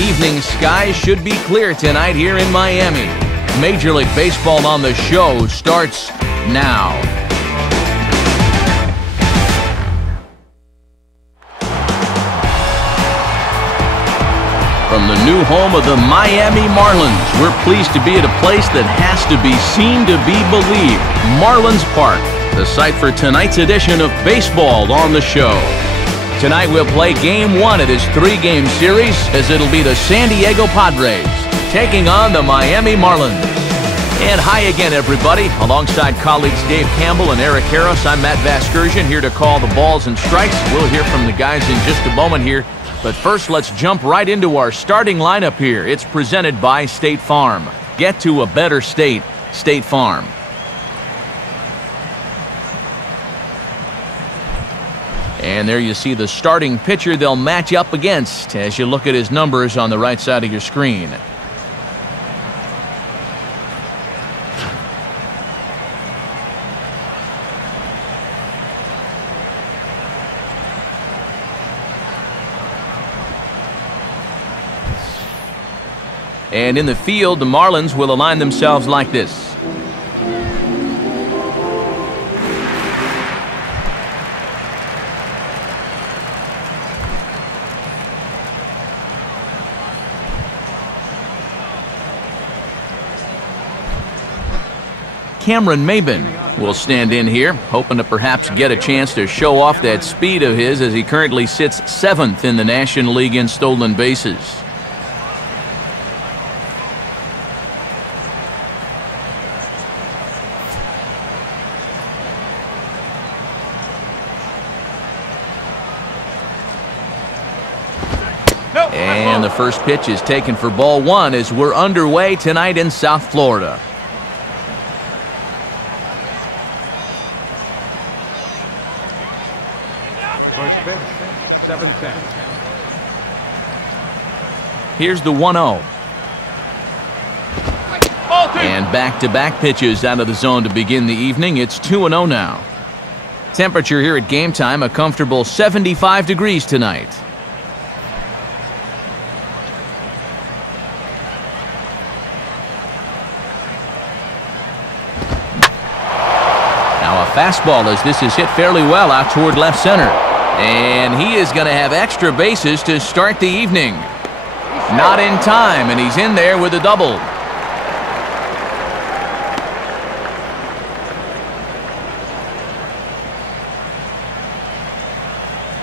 Evening skies should be clear tonight here in Miami. Major League Baseball on the Show starts now. From the new home of the Miami Marlins, we're pleased to be at a place that has to be seen to be believed. Marlins Park, the site for tonight's edition of Baseball on the Show. Tonight we'll play Game 1 of this 3-game series, as it'll be the San Diego Padres taking on the Miami Marlins. And hi again, everybody. Alongside colleagues Dave Campbell and Eric Harris, I'm Matt Vasgersian, here to call the balls and strikes. We'll hear from the guys in just a moment here. But first, let's jump right into our starting lineup here. It's presented by State Farm. Get to a better state, State Farm. And there you see the starting pitcher they'll match up against as you look at his numbers on the right side of your screen. And in the field, the Marlins will align themselves like this. Cameron Maben will stand in here, hoping to perhaps get a chance to show off that speed of his as he currently sits 7th in the National League in stolen bases. And the first pitch is taken for ball 1 as we're underway tonight in South Florida. First pitch, 7-10. Here's the 1-0. And back-to-back pitches out of the zone to begin the evening. It's 2-0 now. Temperature here at game time, a comfortable 75 degrees tonight. Fastball as this is hit fairly well out toward left center. And he is going to have extra bases to start the evening. Not in time, and he's in there with a double.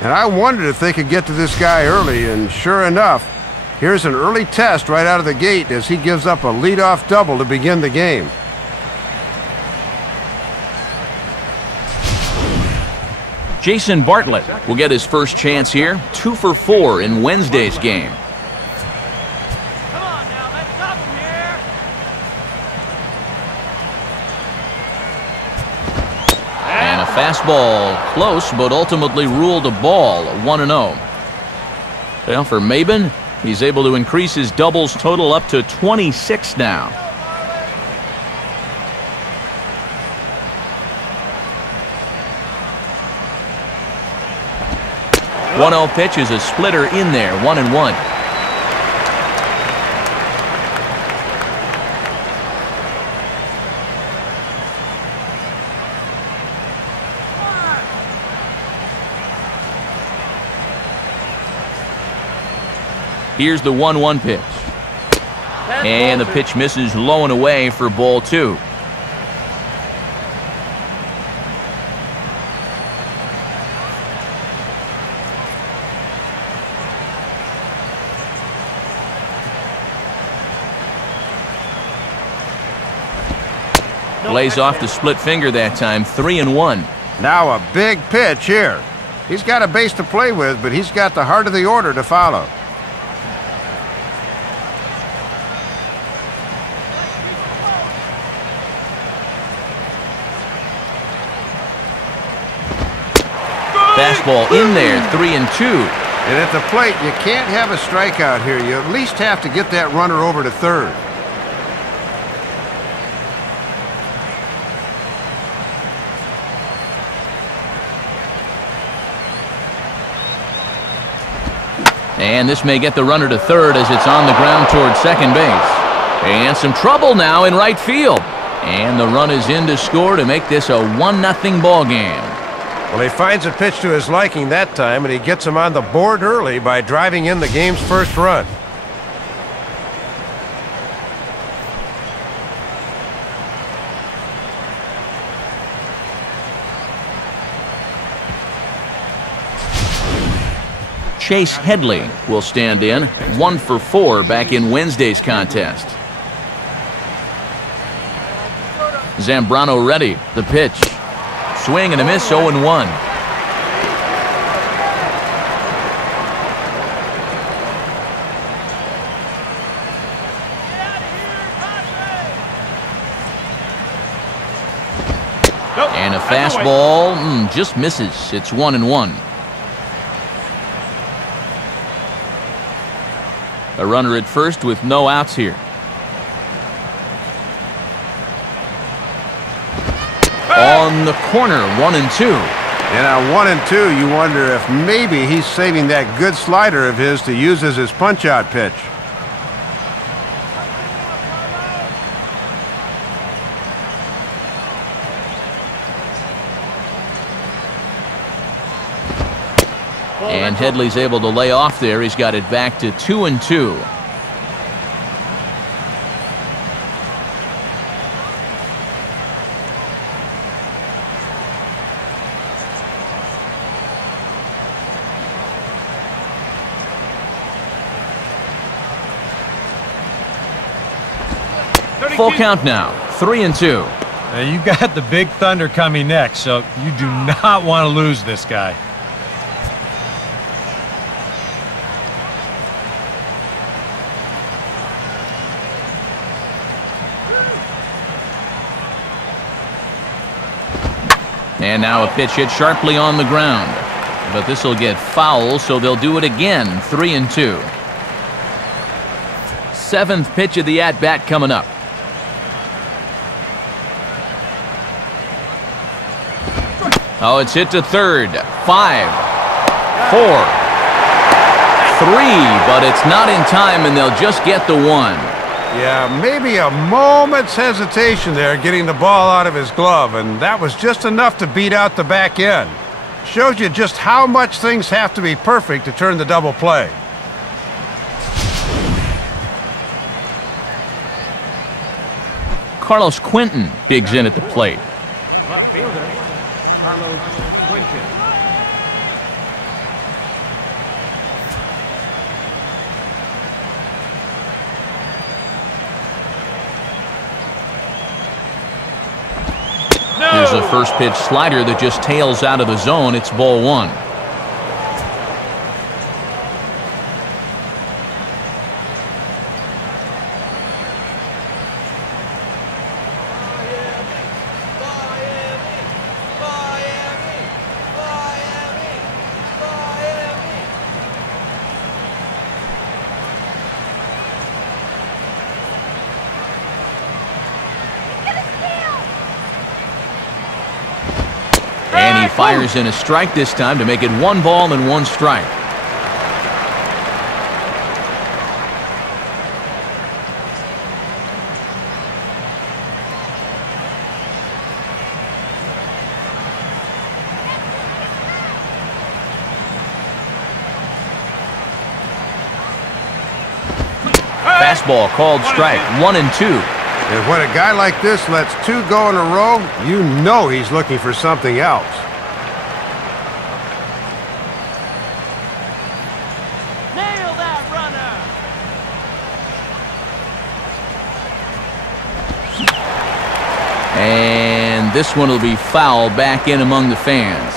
And I wondered if they could get to this guy early, and sure enough, here's an early test right out of the gate as he gives up a leadoff double to begin the game. Jason Bartlett will get his first chance here. 2 for 4 in Wednesday's game. Come on now, let's stop him here. And a fastball close, but ultimately ruled a ball. 1-0. Well, for Maben, he's able to increase his doubles total up to 26 now. One 1-0 pitch is a splitter in there, 1-1. Here's the 1-1 pitch. And the pitch misses low and away for ball 2. Lays off the split finger that time, 3-1. Now a big pitch here. He's got a base to play with, but he's got the heart of the order to follow. Fastball in there, 3-2. And at the plate, you can't have a strikeout here. You at least have to get that runner over to third. And this may get the runner to third as it's on the ground towards second base. And some trouble now in right field. And the run is in to score to make this a 1-0 ball game. Well, he finds a pitch to his liking that time, and he gets him on the board early by driving in the game's first run. Chase Headley will stand in, 1 for 4 back in Wednesday's contest. Zambrano ready. The pitch. Swing and a miss, 0-1. And a fastball just misses. It's 1-1. A runner at first with no outs here. On the corner, 1-2. And on 1-2, you wonder if maybe he's saving that good slider of his to use as his punch-out pitch. And Headley's able to lay off there. He's got it back to 2-2. Full count now, 3-2. Now you got the big thunder coming next, so you do not want to lose this guy. And now a pitch hit sharply on the ground. But this will get foul, so they'll do it again, 3-2. 7th pitch of the at-bat coming up. Oh, it's hit to third. 5, 4, 3, but it's not in time, and they'll just get the 1. Yeah, maybe a moment's hesitation there getting the ball out of his glove, and that was just enough to beat out the back end. Shows you just how much things have to be perfect to turn the double play. Carlos Quentin digs in at the plate. Left fielder, Carlos Quentin. Here's a first pitch slider that just tails out of the zone. It's ball 1. And he fires in a strike this time to make it 1 ball and 1 strike. Fastball called strike, 1-2. And when a guy like this lets 2 go in a row, you know he's looking for something else. Nail that runner! And this one will be foul back in among the fans.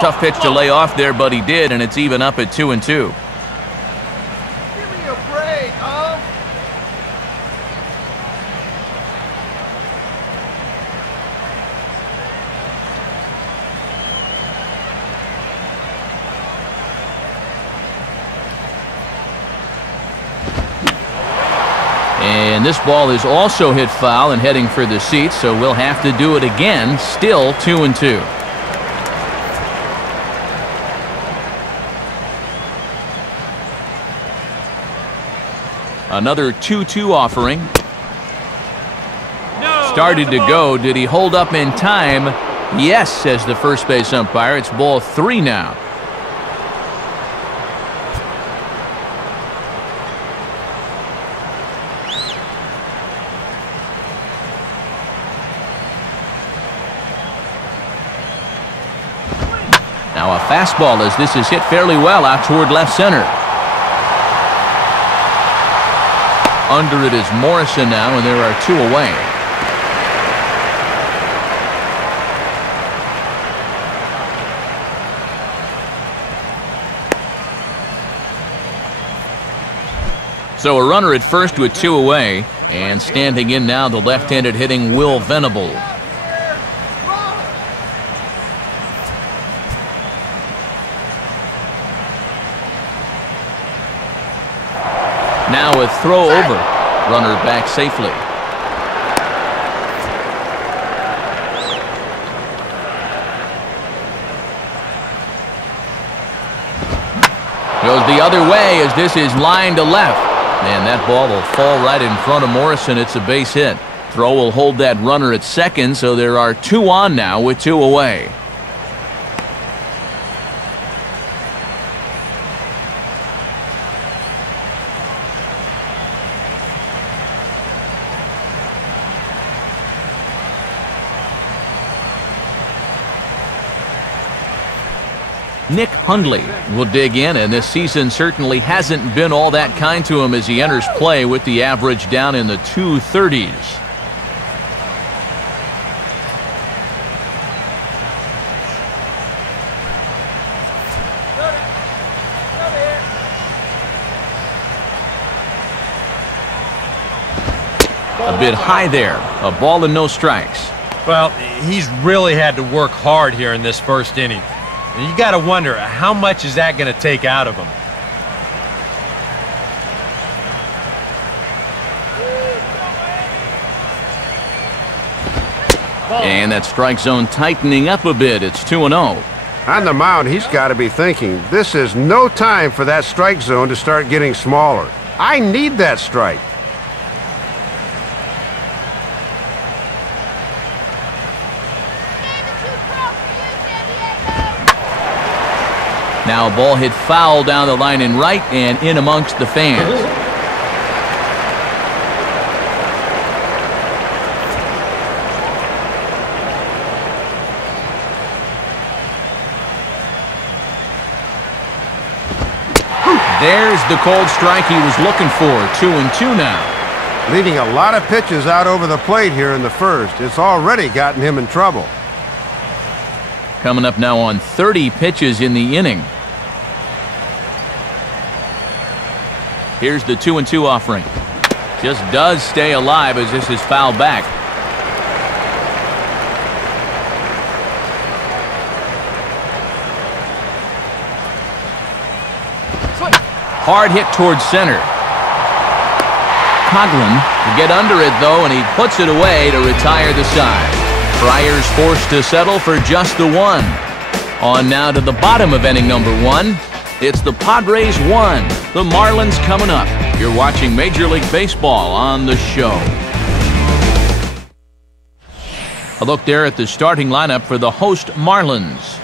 Tough pitch to lay off there, but he did, and it's even up at 2-2. Give me a break, huh? And this ball is also hit foul and heading for the seats, so we'll have to do it again. Still 2-2. Another 2-2 offering. Started to go. Did he hold up in time? Yes, says the first base umpire. It's ball 3 now. Now a fastball as this is hit fairly well out toward left center. Under it is Morrison now, and there are 2 away. So a runner at first with 2 away, and standing in now the left-handed hitting Will Venable. Now a throw over. Runner back safely. Goes the other way as this is lined to left. And that ball will fall right in front of Morrison. It's a base hit. Throw will hold that runner at second, so there are 2 on now with 2 away. Nick Hundley will dig in, and this season certainly hasn't been all that kind to him as he enters play with the average down in the 230s. A bit high there. A ball and no strikes. Well, he's really had to work hard here in this first inning. You got to wonder, how much is that going to take out of him? And that strike zone tightening up a bit. It's 2-0. On the mound, he's got to be thinking, this is no time for that strike zone to start getting smaller. I need that strike. Now a ball hit foul down the line in right and in amongst the fans. There's the cold strike he was looking for. 2-2 now. Leading a lot of pitches out over the plate here in the first. It's already gotten him in trouble. Coming up now on 30 pitches in the inning. Here's the 2-2 offering. Just does stay alive as this is fouled back. Hard hit towards center. Coughlin to get under it though, and he puts it away to retire the side. Friars forced to settle for just the 1. On now to the bottom of inning number 1. It's the Padres 1, the Marlins coming up. You're watching Major League Baseball on the show. A look there at the starting lineup for the host Marlins.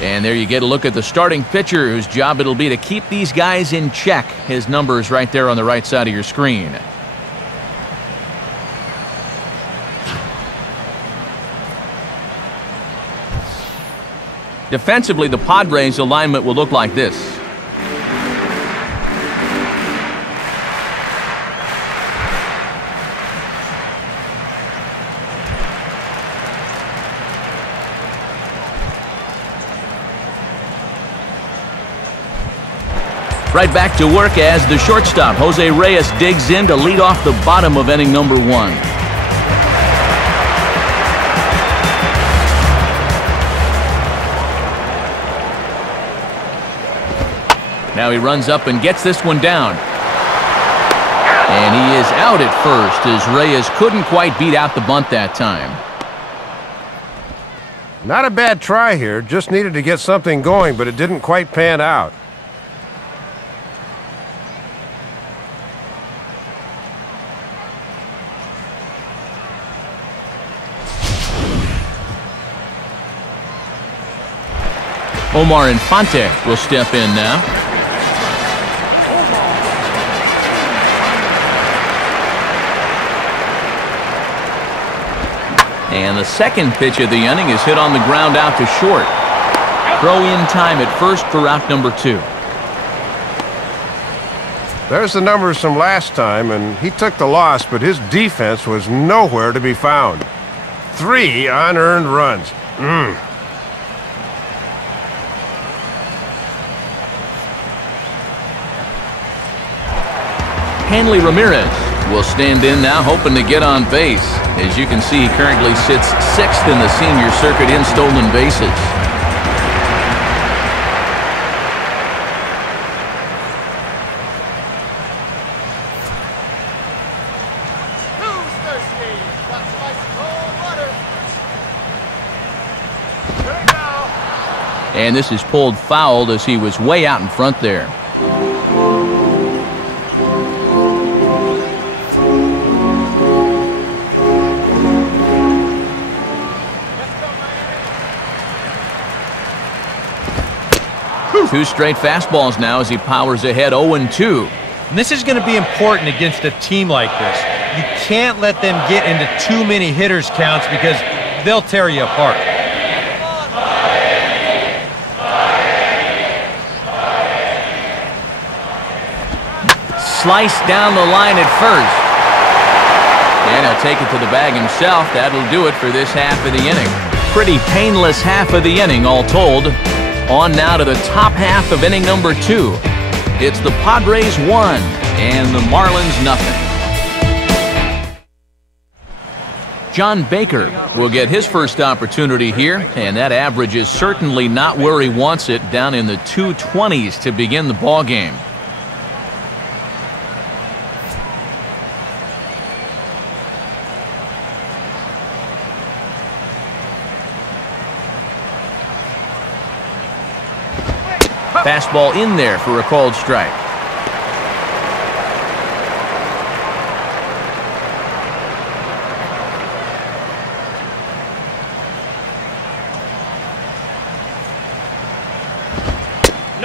And there you get a look at the starting pitcher whose job it'll be to keep these guys in check. His number is right there on the right side of your screen. Defensively, the Padres' alignment will look like this. Right back to work as the shortstop, Jose Reyes, digs in to lead off the bottom of inning number 1. Now he runs up and gets this one down. And he is out at first as Reyes couldn't quite beat out the bunt that time. Not a bad try here, just needed to get something going, but it didn't quite pan out. Omar Infante will step in now. And the second pitch of the inning is hit on the ground out to short. Throw in time at first for out number 2. There's the numbers from last time, and he took the loss, but his defense was nowhere to be found. 3 unearned runs. Hanley Ramirez will stand in now, hoping to get on base. As you can see, he currently sits 6th in the senior circuit in stolen bases. Who's thirsty? Got some ice cold water. Here we go. And this is pulled foul as he was way out in front there. Two straight fastballs now as he powers ahead 0-2. And this is going to be important against a team like this. You can't let them get into too many hitters counts because they'll tear you apart. Slice down the line at first. And he'll take it to the bag himself. That'll do it for this half of the inning. Pretty painless half of the inning all told. On now to the top half of inning number 2. It's the Padres 1 and the Marlins nothing. John Baker will get his first opportunity here, and that average is certainly not where he wants it, down in the 220s to begin the ball game. Fastball in there for a called strike.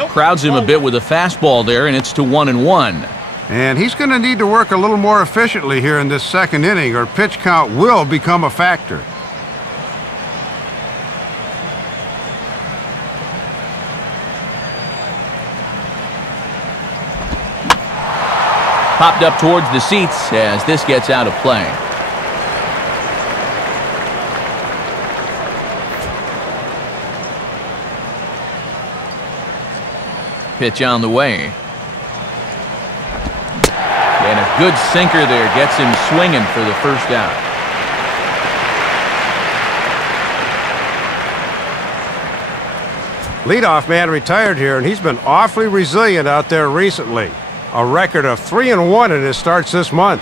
Crowds him a bit with a fastball there, and it's to 1-1. And he's going to need to work a little more efficiently here in this second inning, or pitch count will become a factor. Popped up towards the seats as this gets out of play. Pitch on the way. And a good sinker there gets him swinging for the first out. Leadoff man retired here, and he's been awfully resilient out there recently. A record of 3-1 in his starts this month.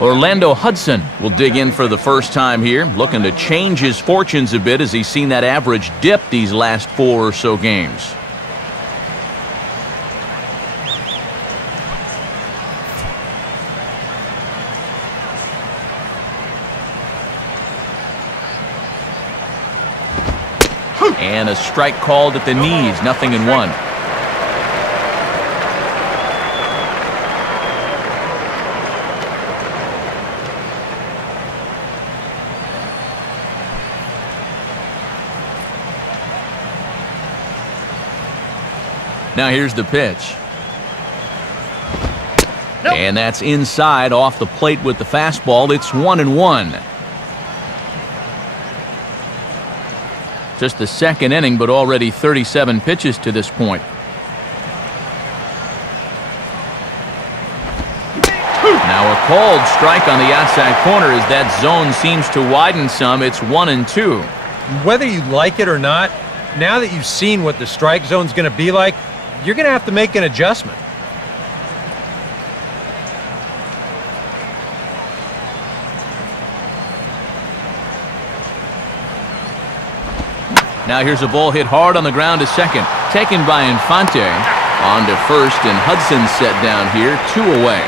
Orlando Hudson will dig in for the first time here, looking to change his fortunes a bit as he's seen that average dip these last 4 or so games. And a strike called at the knees, 0-1. Now here's the pitch. Nope. And that's inside off the plate with the fastball. It's 1-1. Just the second inning, but already 37 pitches to this point. Now a called strike on the outside corner as that zone seems to widen some. It's 1-2. Whether you like it or not, now that you've seen what the strike zone's going to be like, you're going to have to make an adjustment. Now here's a ball hit hard on the ground to second. Taken by Infante. On to first, and Hudson set down here, 2 away.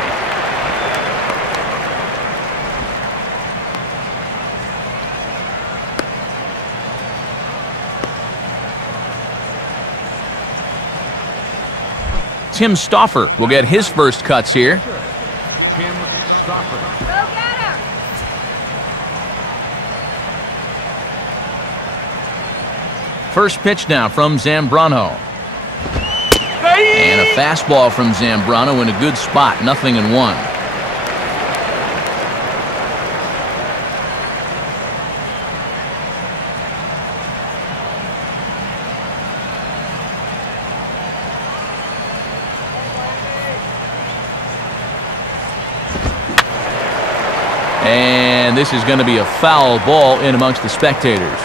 Tim Stauffer will get his first cuts here. Tim Stauffer. Go get him! First pitch now from Zambrano. And a fastball from Zambrano in a good spot, 0-1. And this is going to be a foul ball in amongst the spectators.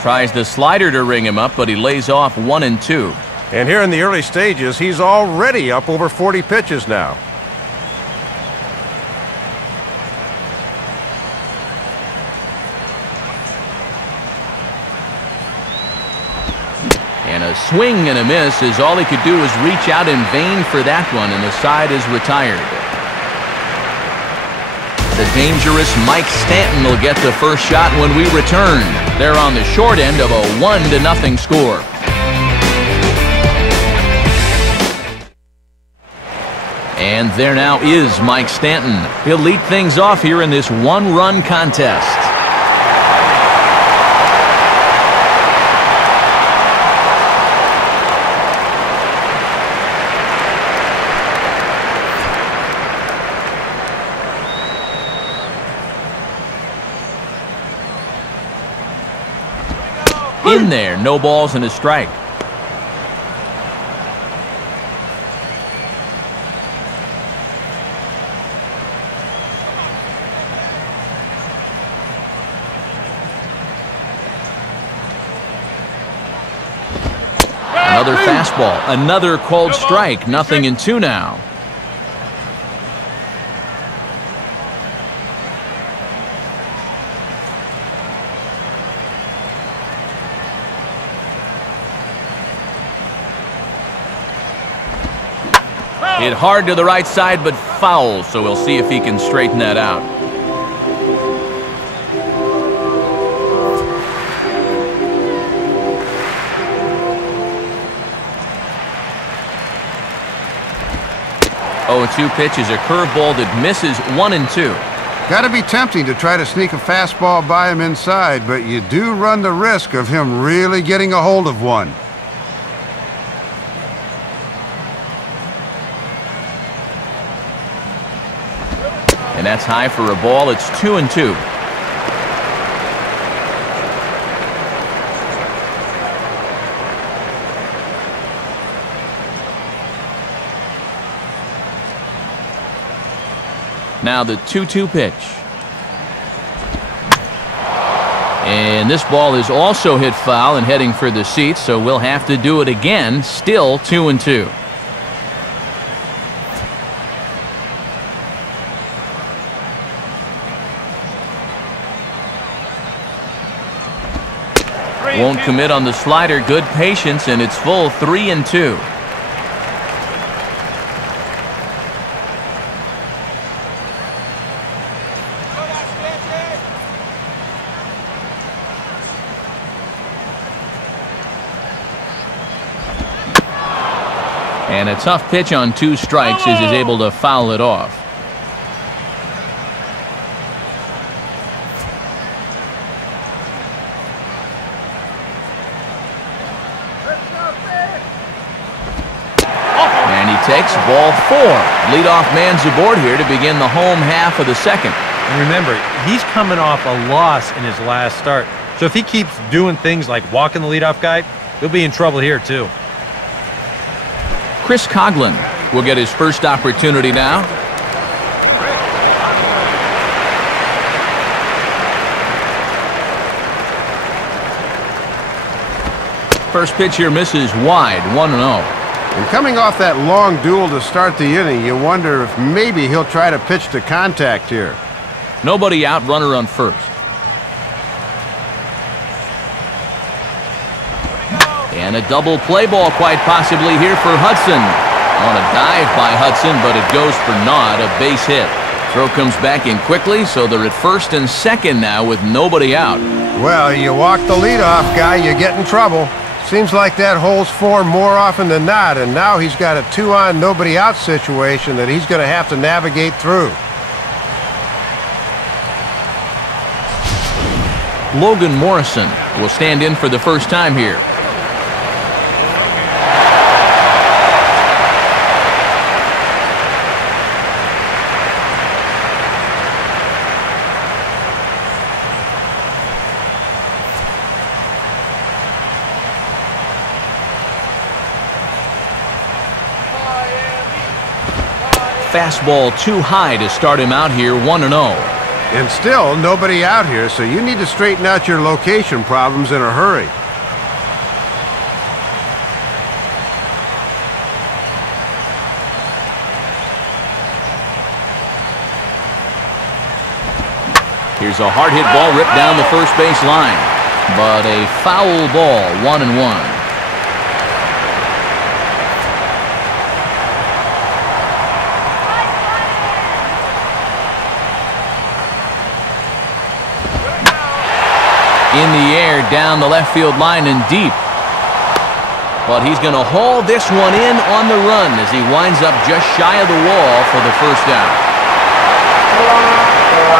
Tries the slider to ring him up, but he lays off 1-2. And here in the early stages, he's already up over 40 pitches now. And a swing and a miss, as all he could do was reach out in vain for that one, and the side is retired. The dangerous Mike Stanton will get the first shot when we return. They're on the short end of a 1-0 score. And there now is Mike Stanton. He'll lead things off here in this one-run contest. In there, no balls and a strike. Another fastball, another called strike, 0-2 now. Hit hard to the right side, but foul, so we'll see if he can straighten that out. Oh, 2 pitches, a curveball that misses, 1-2. Got to be tempting to try to sneak a fastball by him inside, but you do run the risk of him really getting a hold of one. And that's high for a ball. It's 2-2. Now the 2-2 pitch. And this ball is also hit foul and heading for the seats, so we'll have to do it again. Still 2-2. Won't commit on the slider. Good patience, and it's full 3-2. And a tough pitch on 2 strikes as he's able to foul it off. And he takes ball 4. Leadoff man's aboard here to begin the home half of the second. And remember, he's coming off a loss in his last start. So if he keeps doing things like walking the leadoff guy, he'll be in trouble here too. Chris Coughlin will get his first opportunity now. First pitch here misses wide, 1-0. And coming off that long duel to start the inning, you wonder if maybe he'll try to pitch to contact here. Nobody out, runner on first. And a double play ball quite possibly here for Hudson. On a dive by Hudson, but it goes for naught, a base hit. Throw comes back in quickly, so they're at first and second now with nobody out. Well, you walk the leadoff guy, you get in trouble. Seems like that holds form more often than not, and now he's got a 2-on, nobody-out situation that he's going to have to navigate through. Logan Morrison will stand in for the first time here. Fastball too high to start him out here, 1-0. And still nobody out here, so you need to straighten out your location problems in a hurry. Here's a hard hit ball ripped down the first base line, but a foul ball, 1-1. In the air, down the left field line and deep. But he's going to haul this one in on the run as he winds up just shy of the wall for the first out.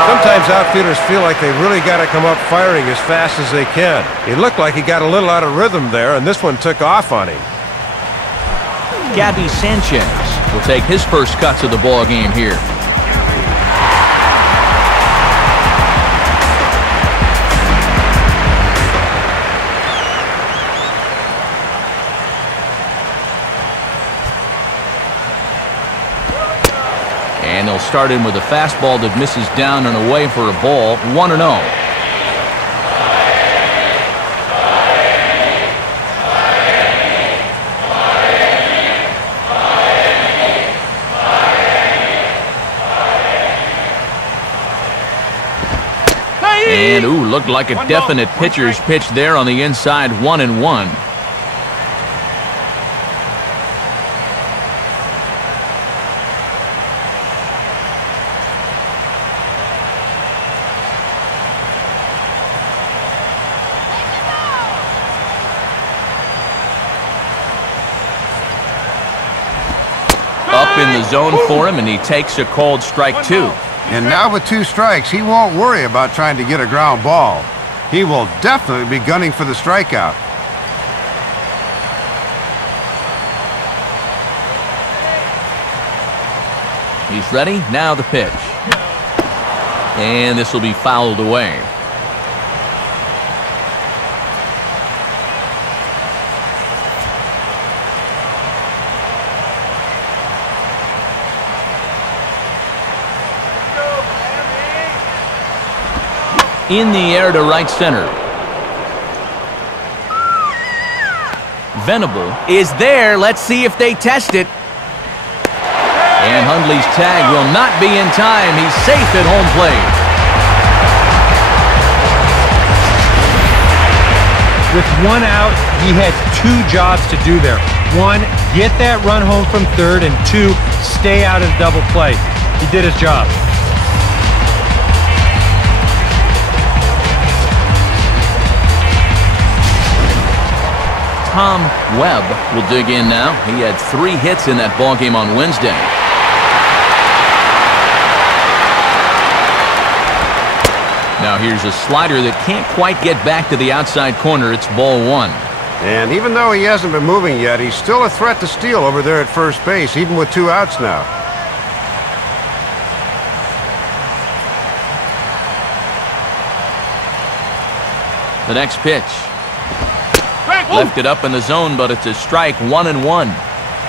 Sometimes outfielders feel like they really got to come up firing as fast as they can. He looked like he got a little out of rhythm there, and this one took off on him. Gabby Sanchez will take his first cuts of the ball game here. And they'll start in with a fastball that misses down and away for a ball, 1-0. And, ooh, looked like a definite pitcher's pitch there on the inside, 1-1. Up in the zone for him, and he takes a called strike two. And now with 2 strikes, he won't worry about trying to get a ground ball. He will definitely be gunning for the strikeout. He's ready. Now the pitch. And this will be fouled away. In the air to right center. Venable is there. Let's see if they test it. And Hundley's tag will not be in time. He's safe at home plate. With 1 out, he had 2 jobs to do there. 1, get that run home from third, and 2, stay out of the double play. He did his job. Tom Webb will dig in now. He had 3 hits in that ballgame on Wednesday. Now here's a slider that can't quite get back to the outside corner. It's ball 1. And even though he hasn't been moving yet, he's still a threat to steal over there at first base, even with 2 outs now. The next pitch. Left it up in the zone, but it's a strike, 1-1.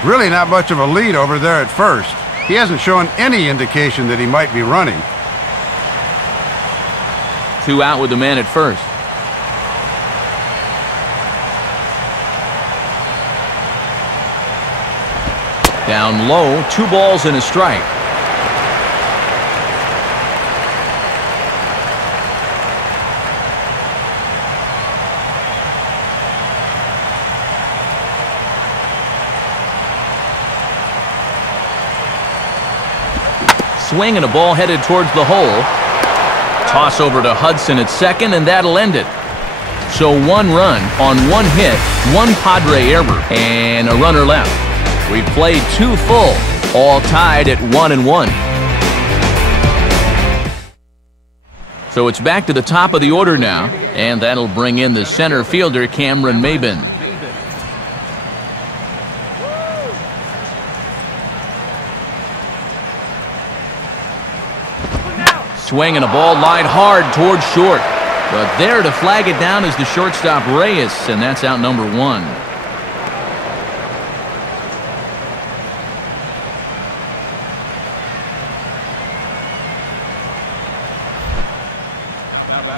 Really not much of a lead over there at first. He hasn't shown any indication that he might be running. 2 out with the man at first. Down low, 2 balls and a strike. Swing and a ball headed towards the hole. Toss over to Hudson at second, and that'll end it. So 1 run on 1 hit, 1 Padre error, and a runner left. We played 2 full, all tied at 1-1. So it's back to the top of the order now, and that'll bring in the center fielder, Cameron Maben. Swing and a ball lined hard towards short. But there to flag it down is the shortstop Reyes, and that's out number 1.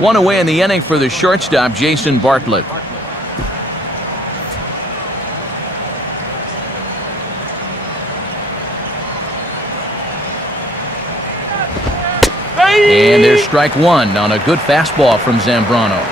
One away in the inning for the shortstop, Jason Bartlett. And there's strike 1 on a good fastball from Zambrano.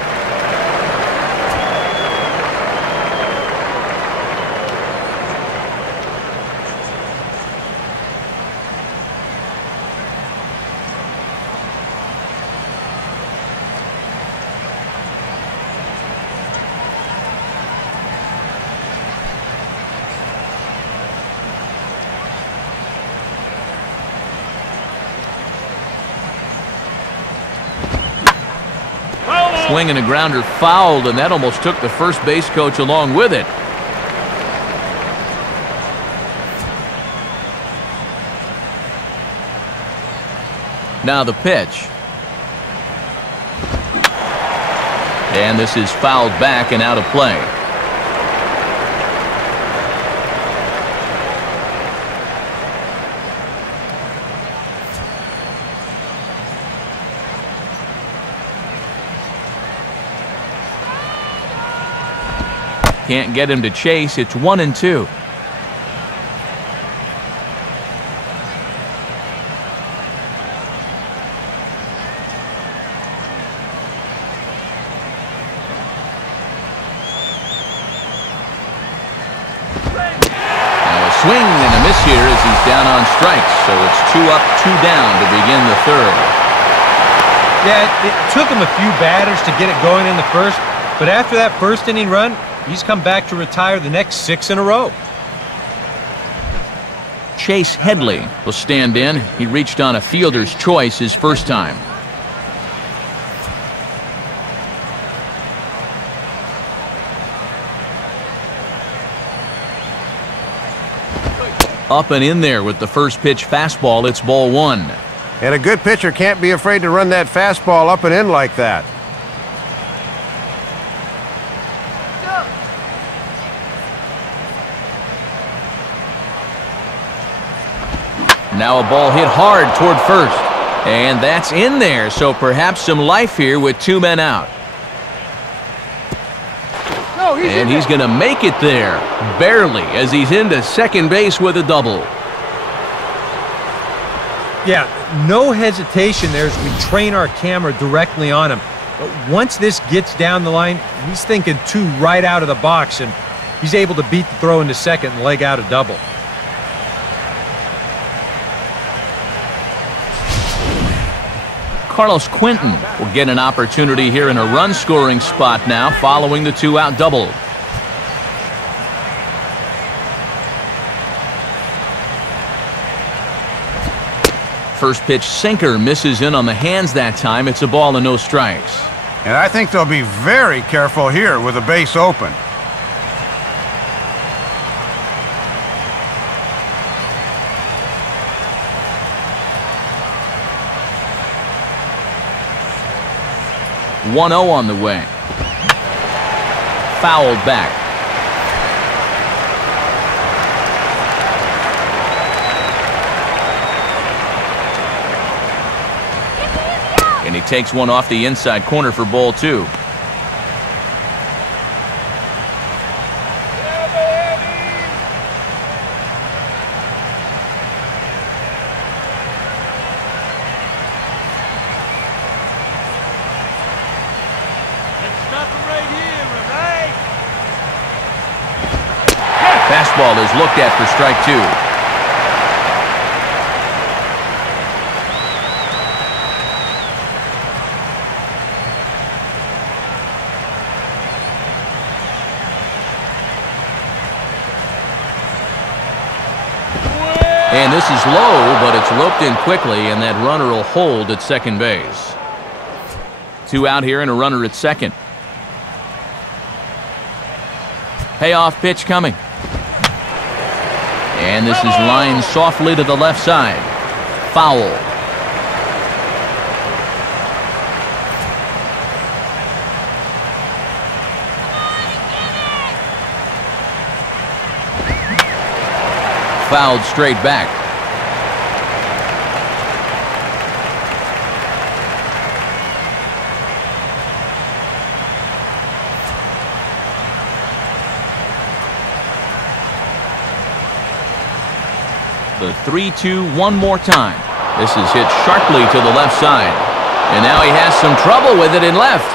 Swing and a grounder fouled, and that almost took the first base coach along with it. Now the pitch. And this is fouled back and out of play. Can't get him to chase. It's 1-2. Swing and a miss here as he's down on strikes. So it's 2 up, 2 down to begin the 3rd. Yeah, it took him a few batters to get it going in the first, but after that first inning run, he's come back to retire the next 6 in a row. Chase Headley will stand in. He reached on a fielder's choice his first time. Up and in there with the first pitch fastball. It's ball 1. And a good pitcher can't be afraid to run that fastball up and in like that. Now a ball hit hard toward first. And that's in there, so perhaps some life here with 2 men out. And he's going to make it there, barely, as he's into second base with a double. Yeah, no hesitation there as we train our camera directly on him. But once this gets down the line, he's thinking 2 right out of the box, and he's able to beat the throw into second and leg out a double. Carlos Quinton will get an opportunity here in a run-scoring spot now following the 2-out double. First pitch sinker misses in on the hands that time. It's a ball and no strikes. And I think they'll be very careful here with a base open. 1-0 on the way. Fouled back. And he takes one off the inside corner for ball 2. Fastball is looked at for strike 2. And this is low, but it's roped in quickly, and that runner will hold at second base. 2 out here and a runner at second. Payoff pitch coming. And this is lined softly to the left side. Foul. Fouled straight back. The 3-2 one more time. This is hit sharply to the left side. And now he has some trouble with it in left.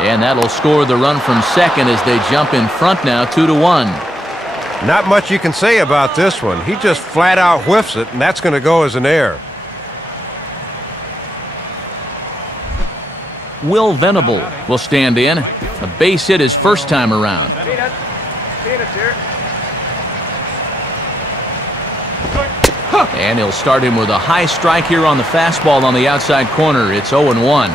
And that'll score the run from second as they jump in front now 2-1. Not much you can say about this one. He just flat out whiffs it, and that's going to go as an error. Will Venable will stand in. A base hit his first time around. And he'll start him with a high strike here on the fastball on the outside corner. It's 0-1.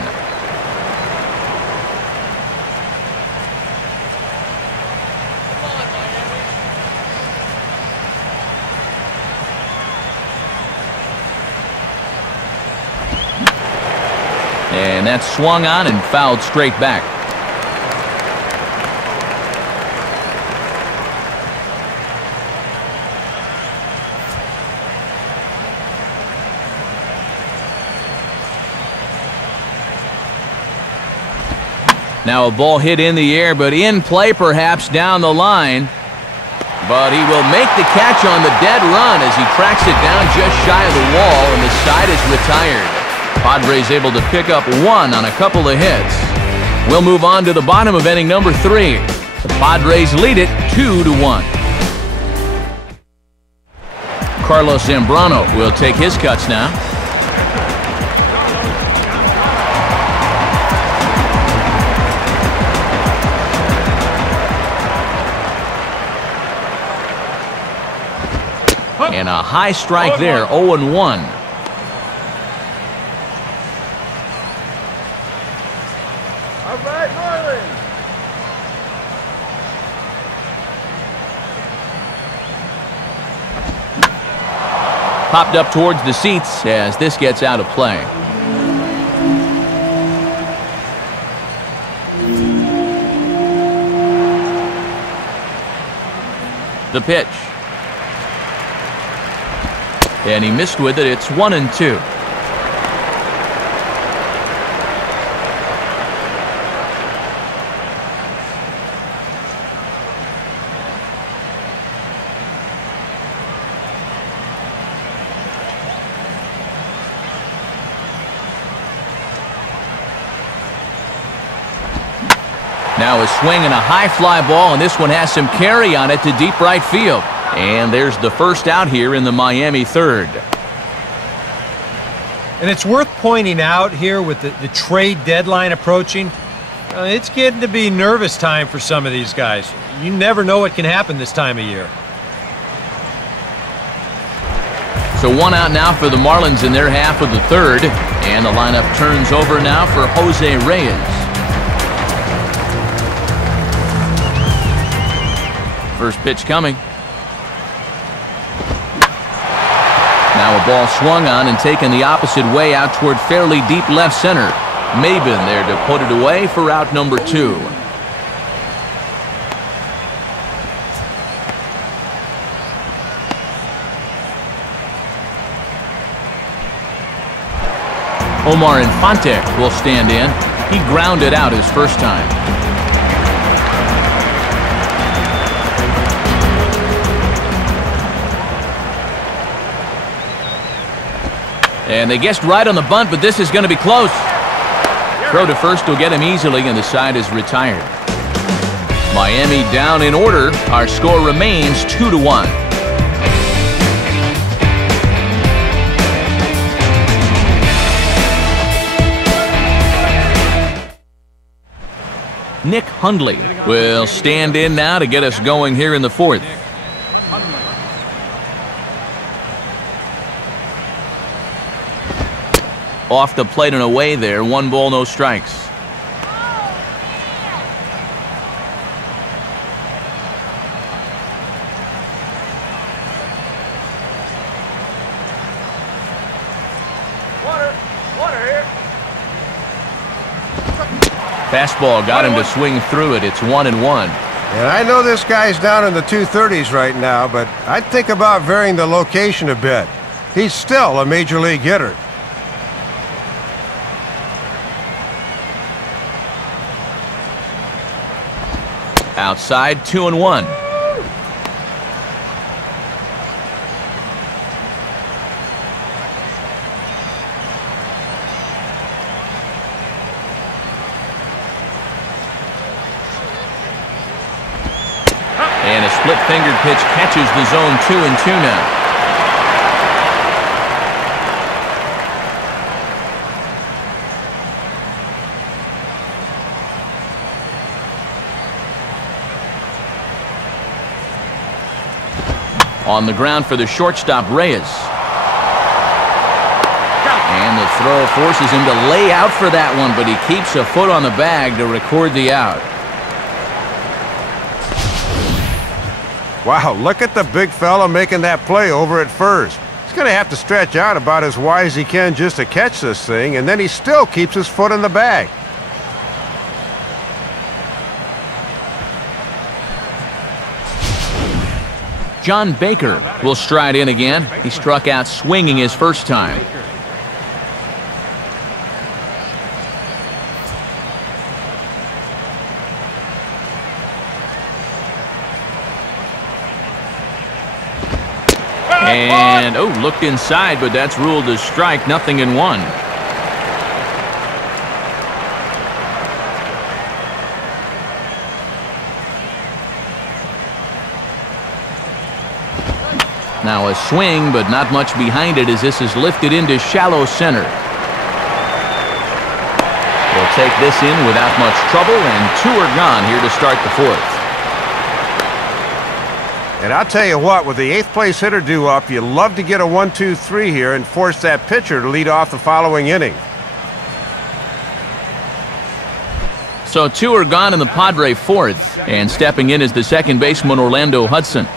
And that's swung on and fouled straight back. Now a ball hit in the air, but in play perhaps down the line. But he will make the catch on the dead run as he tracks it down just shy of the wall, and the side is retired. Padres able to pick up 1 on a couple of hits. We'll move on to the bottom of inning number 3. The Padres lead it 2-1. Carlos Zambrano will take his cuts now. And a high strike there, 0-1. All right, Marlins. Popped up towards the seats as this gets out of play. The pitch. And he missed with it. It's 1-2. Now a swing and a high fly ball, and this one has some carry on it to deep right field. And there's the first out here in the Miami third. And it's worth pointing out here with the trade deadline approaching, it's getting to be nervous time for some of these guys. You never know what can happen this time of year. So 1 out now for the Marlins in their half of the third. And the lineup turns over now for Jose Reyes. First pitch coming. Now a ball swung on and taken the opposite way out toward fairly deep left center. Maben there to put it away for out number 2. Omar Infante will stand in. He grounded out his first time. And they guessed right on the bunt, but this is going to be close. Throw to first will get him easily, and the side is retired. Miami down in order. Our score remains 2-1. Nick Hundley will stand in now to get us going here in the 4th. Off the plate and away there. 1 ball, no strikes. Water here. Fastball got him to swing through it. It's 1-1. And I know this guy's down in the 230s right now, but I'd think about varying the location a bit. He's still a major league hitter. Outside, 2-1. And a split-fingered pitch catches the zone 2-2 now. On the ground for the shortstop, Reyes. And the throw forces him to lay out for that one, but he keeps a foot on the bag to record the out. Wow, look at the big fella making that play over at first. He's going to have to stretch out about as wide as he can just to catch this thing, and then he still keeps his foot in the bag. John Baker will stride in again. He struck out swinging his first time. And, oh, looked inside, but that's ruled a strike, 0-1. Now a swing, but not much behind it as this is lifted into shallow center. They'll take this in without much trouble, and 2 are gone here to start the 4th. And I'll tell you what, with the 8th place hitter due up, you love to get a 1-2-3 here and force that pitcher to lead off the following inning. So 2 are gone in the Padre 4th, and stepping in is the second baseman Orlando Hudson.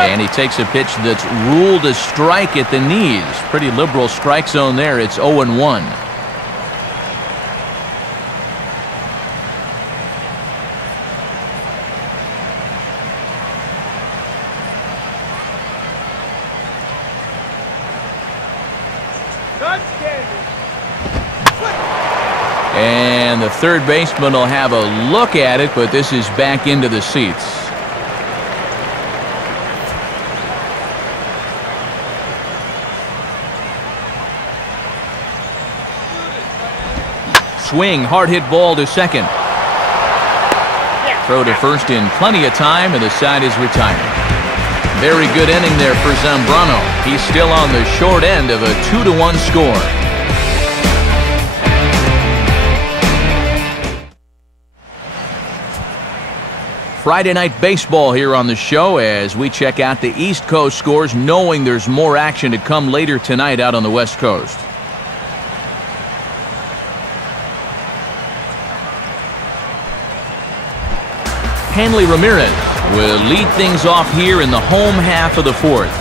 And he takes a pitch that's ruled a strike at the knees. Pretty liberal strike zone there. It's 0-1. And the third baseman will have a look at it, but this is back into the seats. Swing, hard hit ball to second. Throw to first in plenty of time, and the side is retired. Very good inning there for Zambrano. He's still on the short end of a 2-1 score. Friday night baseball here on the show as we check out the East Coast scores, knowing there's more action to come later tonight out on the West Coast. Hanley Ramirez will lead things off here in the home half of the fourth.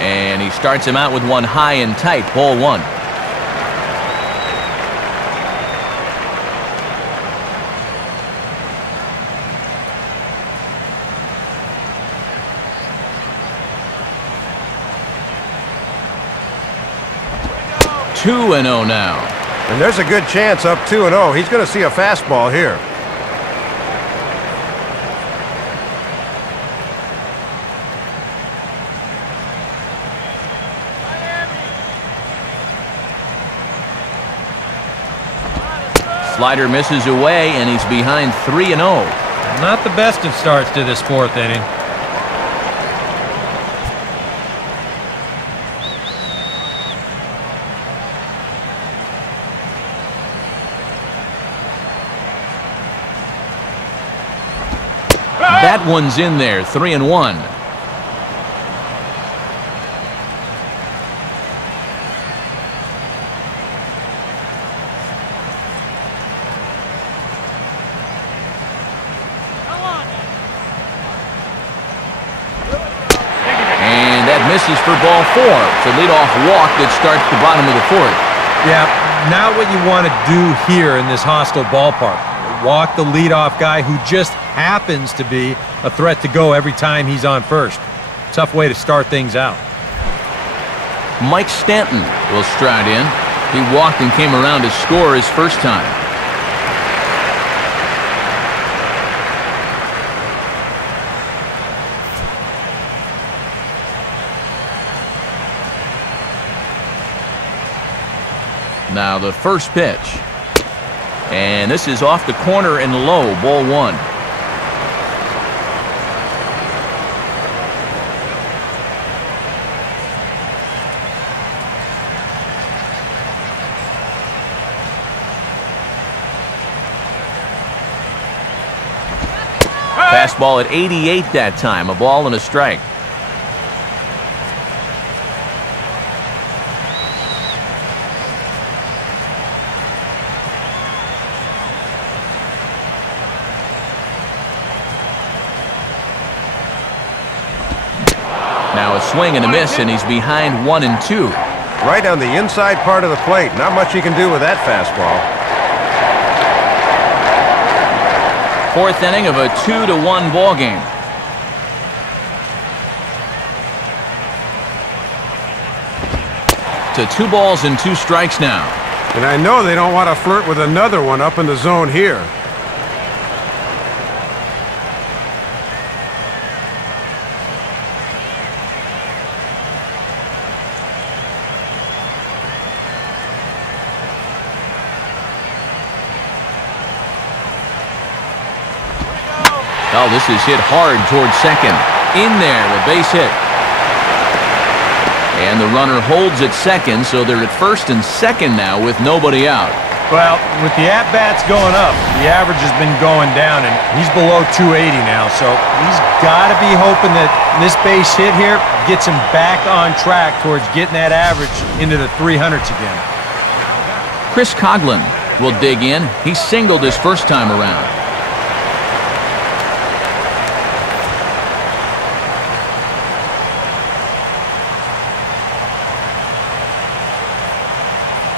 And he starts him out with one high and tight, ball one. Two and 0 now. And there's a good chance up 2-0. He's going to see a fastball here. Slider misses away, and he's behind 3-0. Not the best of starts to this fourth inning. That one's in there, 3-1. And that misses for ball 4. It's a leadoff walk that starts the bottom of the fourth. Yeah, not what you want to do here in this hostile ballpark. Walk the leadoff guy who just happens to be a threat to go every time he's on first. Tough way to start things out. Mike Stanton will stride in. He walked and came around to score his first time. Now the first pitch. And this is off the corner and low, ball one. Fastball at 88 that time, a ball and a strike. Now a swing and a miss, and he's behind 1-2. Right on the inside part of the plate. Not much you can do with that fastball. Fourth inning of a 2-1 ball game. To 2 balls and 2 strikes now. And I know they don't want to flirt with another one up in the zone here. Oh, this is hit hard towards second. In there, a base hit. And the runner holds at second, so they're at first and second now with nobody out. Well, with the at-bats going up, the average has been going down, and he's below 280 now, so he's got to be hoping that this base hit here gets him back on track towards getting that average into the 300s again. Chris Coughlin will dig in. He singled his first time around.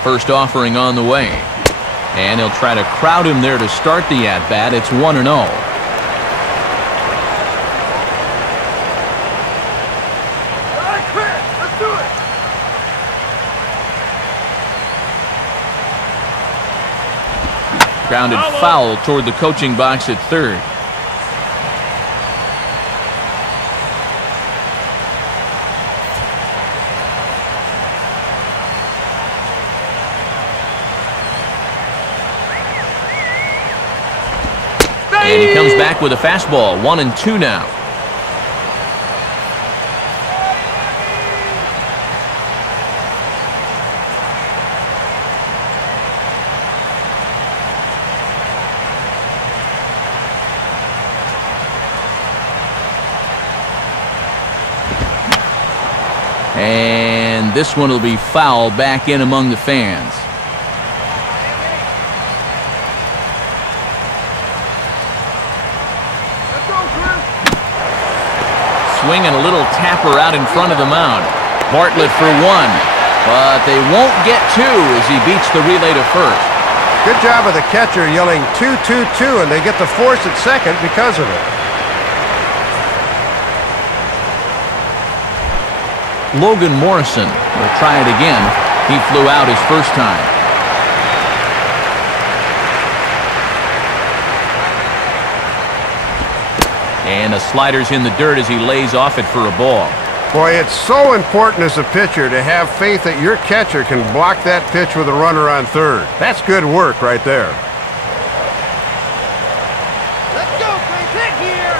First offering on the way. And he'll try to crowd him there to start the at-bat. It's 1-0. Let's do it. Grounded foul toward the coaching box at third. And he comes back with a fastball, 1-2 now. And And this one will be foul back in among the fans. Swing and a little tapper out in front of the mound. Bartlett for one, but they won't get two as he beats the relay to first. Good job of the catcher yelling 2-2-2, and they get the force at second because of it. Logan Morrison will try it again. He flew out his first time. And the slider's in the dirt as he lays off it for a ball. Boy, it's so important as a pitcher to have faith that your catcher can block that pitch with a runner on third. That's good work right there. Let's go, Chris. Hit here.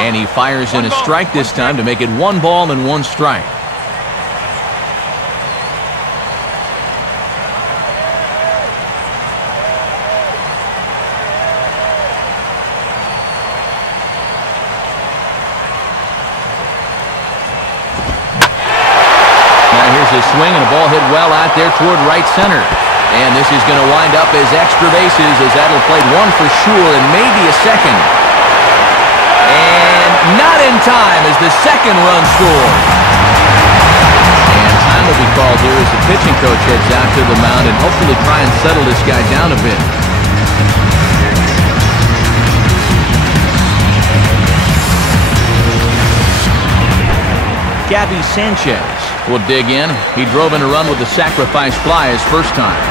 And he fires in a strike this time to make it 1 ball and 1 strike. A swing and a ball hit well out there toward right center. And this is going to wind up as extra bases as that'll play 1 for sure and maybe a second. And not in time as the second run scored. And time will be called here as the pitching coach heads out to the mound and hopefully try and settle this guy down a bit. Gabby Sanchez will dig in. He drove in a run with the sacrifice fly his first time.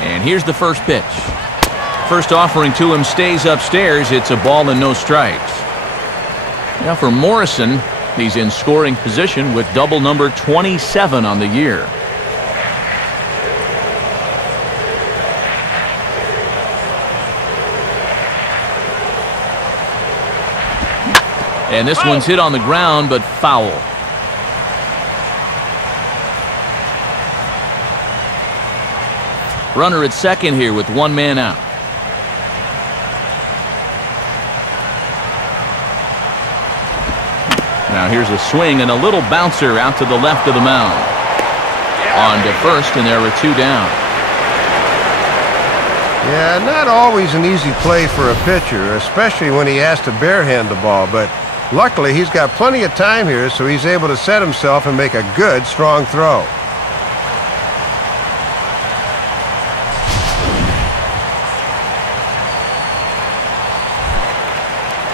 And here's the first pitch. First offering to him stays upstairs. It's a ball and no strikes. Now for Morrison, he's in scoring position with double number 27 on the year. And this one's hit on the ground, but foul. Runner at second here with 1 man out. Now here's a swing and a little bouncer out to the left of the mound. On to first, and there are 2 down. Yeah, not always an easy play for a pitcher, especially when he has to barehand the ball, but luckily, he's got plenty of time here, so he's able to set himself and make a good, strong throw.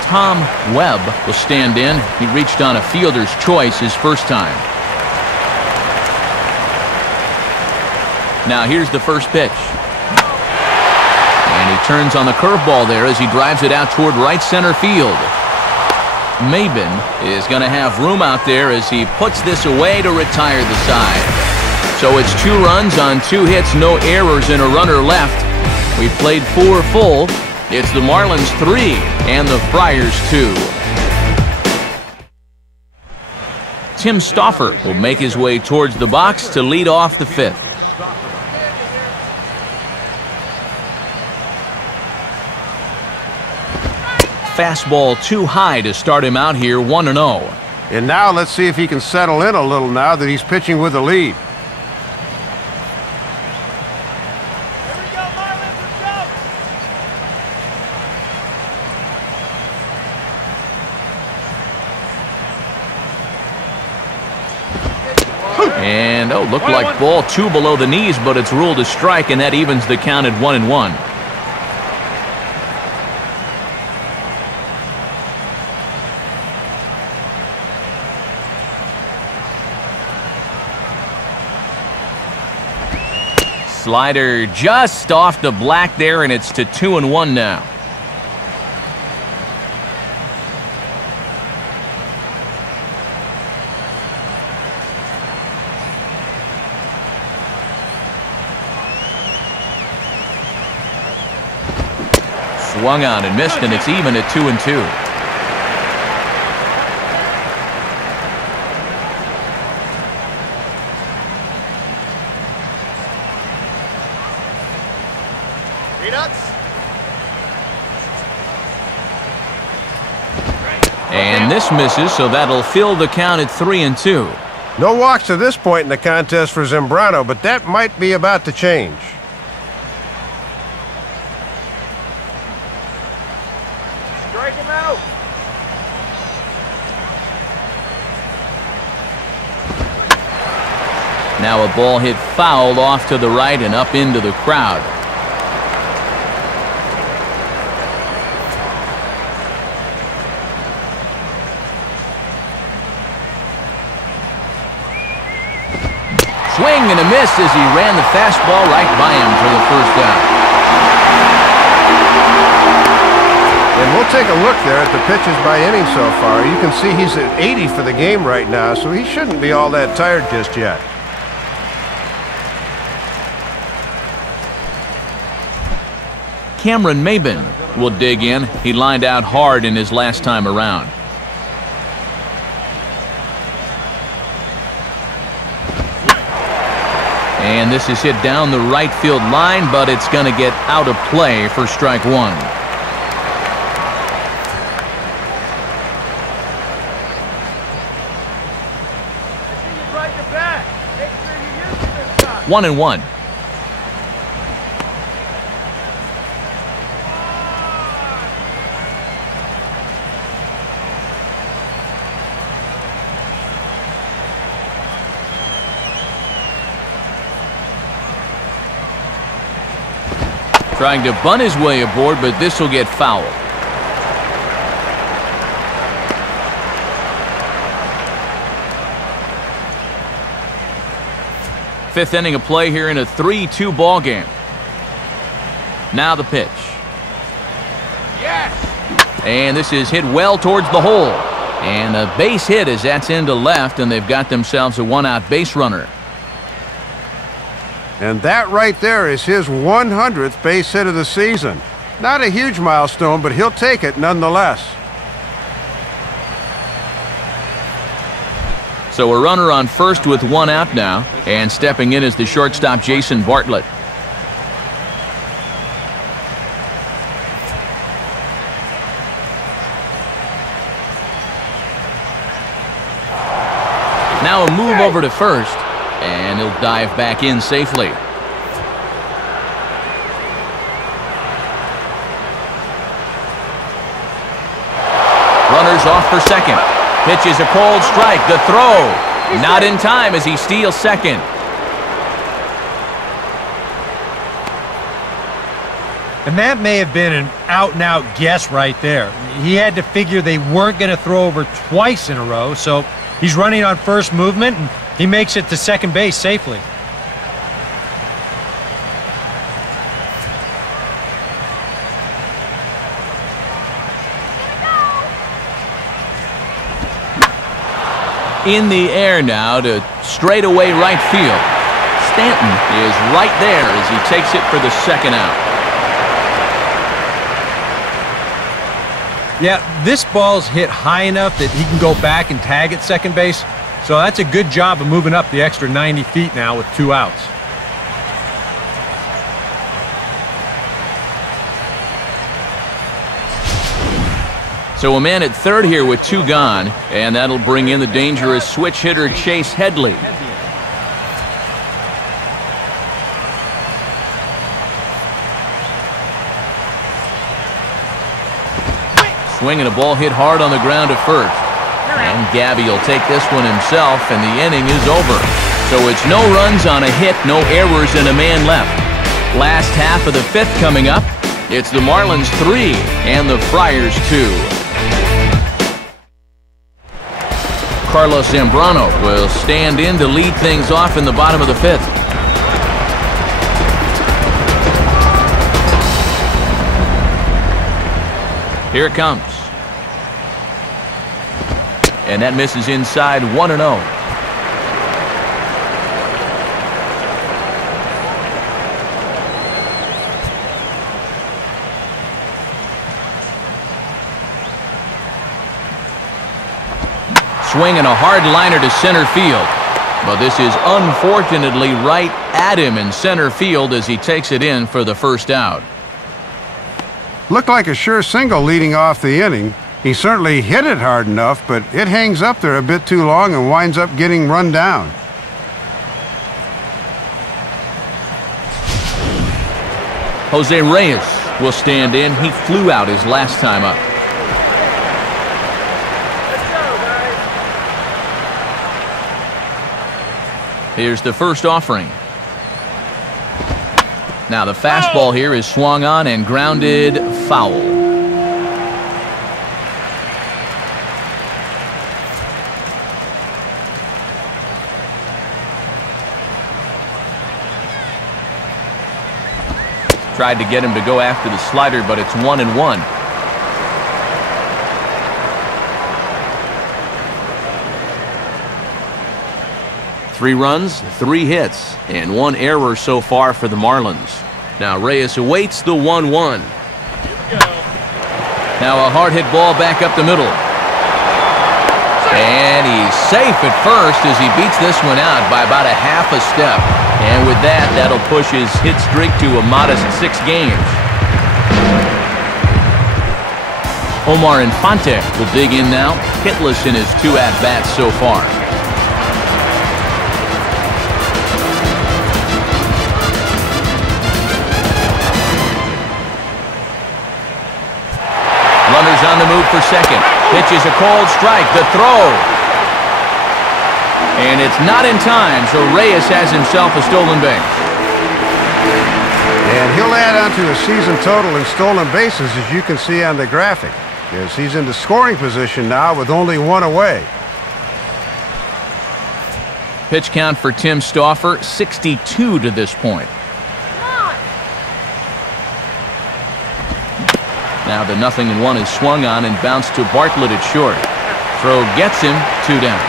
Tom Webb will stand in. He reached on a fielder's choice his first time. Now here's the first pitch. And he turns on the curveball there as he drives it out toward right center field. Maben is going to have room out there as he puts this away to retire the side. So it's 2 runs on 2 hits, no errors, and a runner left. We played 4 full. It's the Marlins 3 and the Friars 2. Tim Stauffer will make his way towards the box to lead off the 5th. Fastball too high to start him out here, 1-0. And now let's see if he can settle in a little now that he's pitching with the lead. Here we go, Marlins. Let's go. And looked like ball 2 below the knees, but it's ruled a strike, and that evens the count at 1-1. Slider just off the black there, and it's to 2-1 now. Swung on and missed, and it's even at 2-2. Peanuts. And this misses, so that'll fill the count at 3-2. No walks to this point in the contest for Zambrano, but that might be about to change. Strike him out. Now a ball hit foul off to the right and up into the crowd. Swing and a miss as he ran the fastball right by him for the first out. And we'll take a look there at the pitches by inning so far. You can see he's at 80 for the game right now, so he shouldn't be all that tired just yet. Cameron Maben will dig in. He lined out hard in his last time around. And this is hit down the right field line, but it's going to get out of play for strike one. I see you brought your bat. Make sure you use it this time. 1-1. Trying to bunt his way aboard, but this will get fouled. Fifth inning of play here in a 3-2 ball game. Now the pitch. Yes. And this is hit well towards the hole. And a base hit as that's into left, and they've got themselves a one-out base runner. And that right there is his 100th base hit of the season. Not a huge milestone, but he'll take it nonetheless. So a runner on first with one out now, and stepping in is the shortstop Jason Bartlett. Now a move over to first, and he'll dive back in safely. Runners off for second. Pitch is a cold strike. The throw not in time as he steals second. And that may have been an out-and-out guess right there. He had to figure they weren't going to throw over twice in a row, so he's running on first movement, and he makes it to second base safely. In the air now to straightaway right field. Stanton is right there as he takes it for the second out. Yeah, this ball's hit high enough that he can go back and tag at second base. So that's a good job of moving up the extra 90 feet now with 2 outs. So a man at third here with 2 gone, and that'll bring in the dangerous switch hitter Chase Headley. Swinging a ball hit hard on the ground to first. And Gabby will take this one himself, and the inning is over. So it's no runs on a hit, no errors, and a man left. Last half of the 5th coming up. It's the Marlins 3 and the Friars 2. Carlos Zambrano will stand in to lead things off in the bottom of the 5th. Here it comes. And that misses inside 1-0. Swinging a hard liner to center field. But this is unfortunately right at him in center field as he takes it in for the first out. Looked like a sure single leading off the inning. He certainly hit it hard enough, but it hangs up there a bit too long and winds up getting run down. Jose Reyes will stand in. He flew out his last time up. Here's the first offering. Now the fastball here is swung on and grounded foul. Tried to get him to go after the slider, but it's 1-1. 3 runs, 3 hits, and 1 error so far for the Marlins. Now Reyes awaits the 1-1. Now a hard hit ball back up the middle. And he's safe at first as he beats this one out by about a half a step. And with that, that'll push his hit streak to a modest 6 games. Omar Infante will dig in now, hitless in his 2 at-bats so far. Runners on the move for second. Pitches a cold strike. The throw. And it's not in time, so Reyes has himself a stolen base. And he'll add on to a season total in stolen bases, as you can see on the graphic, as he's in the scoring position now with only 1 away. Pitch count for Tim Stauffer, 62 to this point. Now the 0-1 is swung on and bounced to Bartlett at short. Throw gets him, 2 down.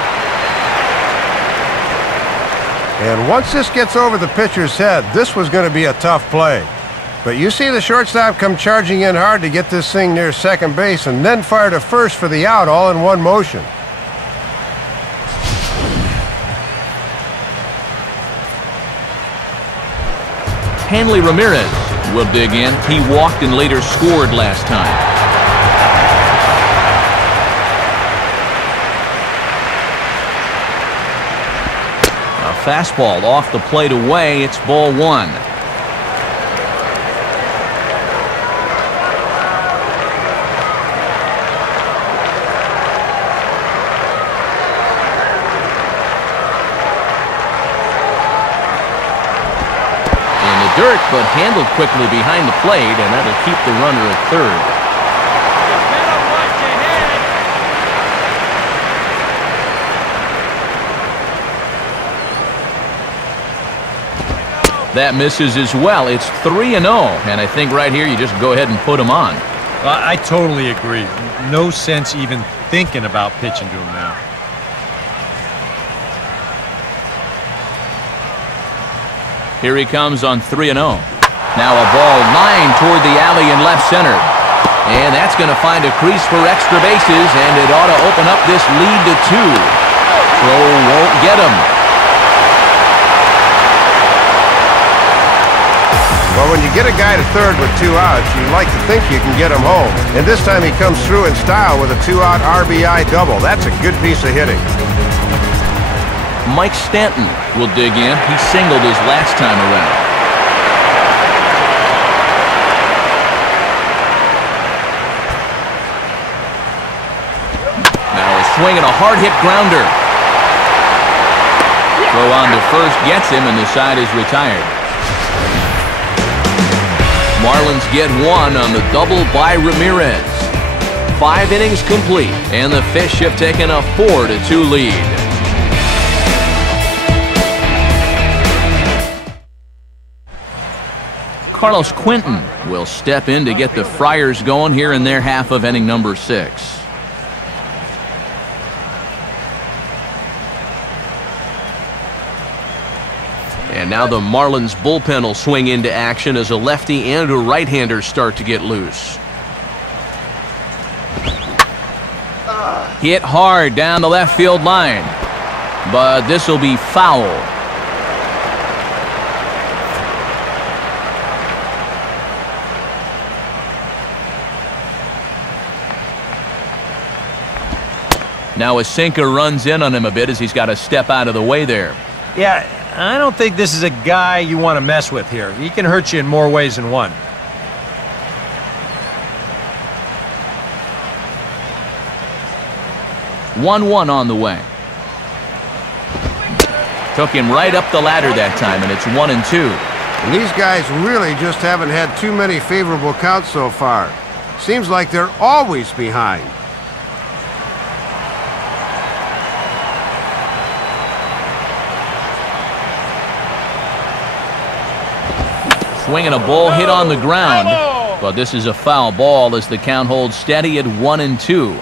And once this gets over the pitcher's head, this was going to be a tough play. But you see the shortstop come charging in hard to get this thing near second base and then fire to first for the out all in one motion. Hanley Ramirez will dig in. He walked and later scored last time. A fastball off the plate away. It's ball 1. Dirt, but handled quickly behind the plate, and that'll keep the runner at third. That misses as well. It's 3-0, and I think right here you just go ahead and put him on. I totally agree. No sense even thinking about pitching to him now. Here he comes on 3-0. Now a ball lined toward the alley in left center. And that's going to find a crease for extra bases, and it ought to open up this lead to 2. Throw won't get him. Well, when you get a guy to third with 2 outs, you like to think you can get him home. And this time he comes through in style with a 2-out RBI double. That's a good piece of hitting. Mike Stanton will dig in. He singled his last time around. Now a swing and a hard hit grounder. Throw on to first gets him, and the side is retired. Marlins get 1 on the double by Ramirez. 5 innings complete, and the Fish have taken a 4-2 lead. Carlos Quentin will step in to get the Friars going here in their half of inning number 6. And now the Marlins bullpen will swing into action as a lefty and a right-hander start to get loose. Hit hard down the left field line, but this will be foul. Now a sinker runs in on him a bit as he's got to step out of the way there. Yeah, I don't think this is a guy you want to mess with here. He can hurt you in more ways than one. One on the way. Took him right up the ladder that time, and it's 1-2. And these guys really just haven't had too many favorable counts so far. Seems like they're always behind. Swinging a ball hit on the ground, but this is a foul ball as the count holds steady at 1-2.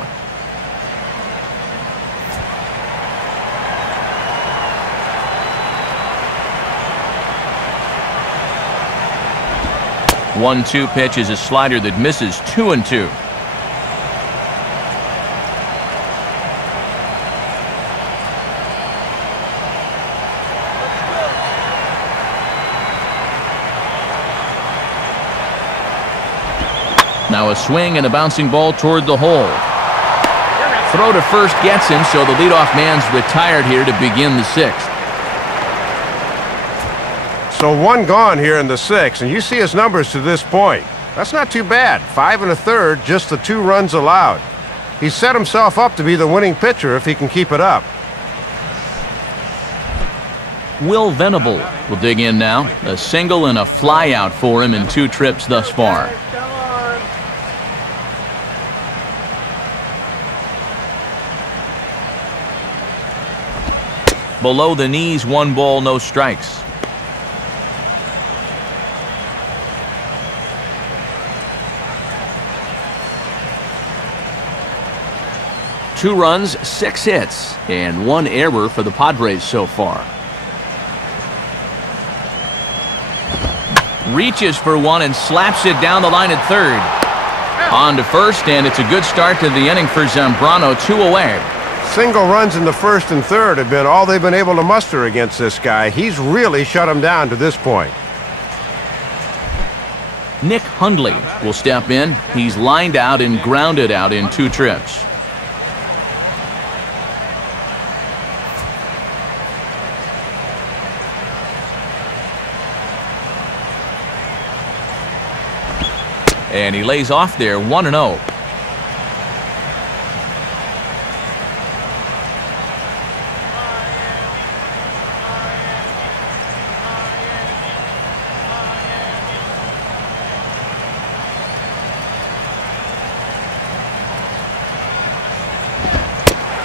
One-two pitch is a slider that misses 2-2. Now a swing and a bouncing ball toward the hole. Throw to first gets him, so the leadoff man's retired here to begin the sixth. So one gone here in the sixth, and you see his numbers to this point. That's not too bad. 5 1/3, just the 2 runs allowed. He's set himself up to be the winning pitcher if he can keep it up. Will Venable will dig in now. A single and a fly out for him in 2 trips thus far. Below the knees, 1 ball, no strikes. Two runs, 6 hits, and 1 error for the Padres so far. Reaches for one and slaps it down the line at third. On to first, and it's a good start to the inning for Zambrano, 2 away. Single runs in the first and third have been all they've been able to muster against this guy. He's really shut him down to this point. Nick Hundley will step in. He's lined out and grounded out in 2 trips. And he lays off there, 1-0.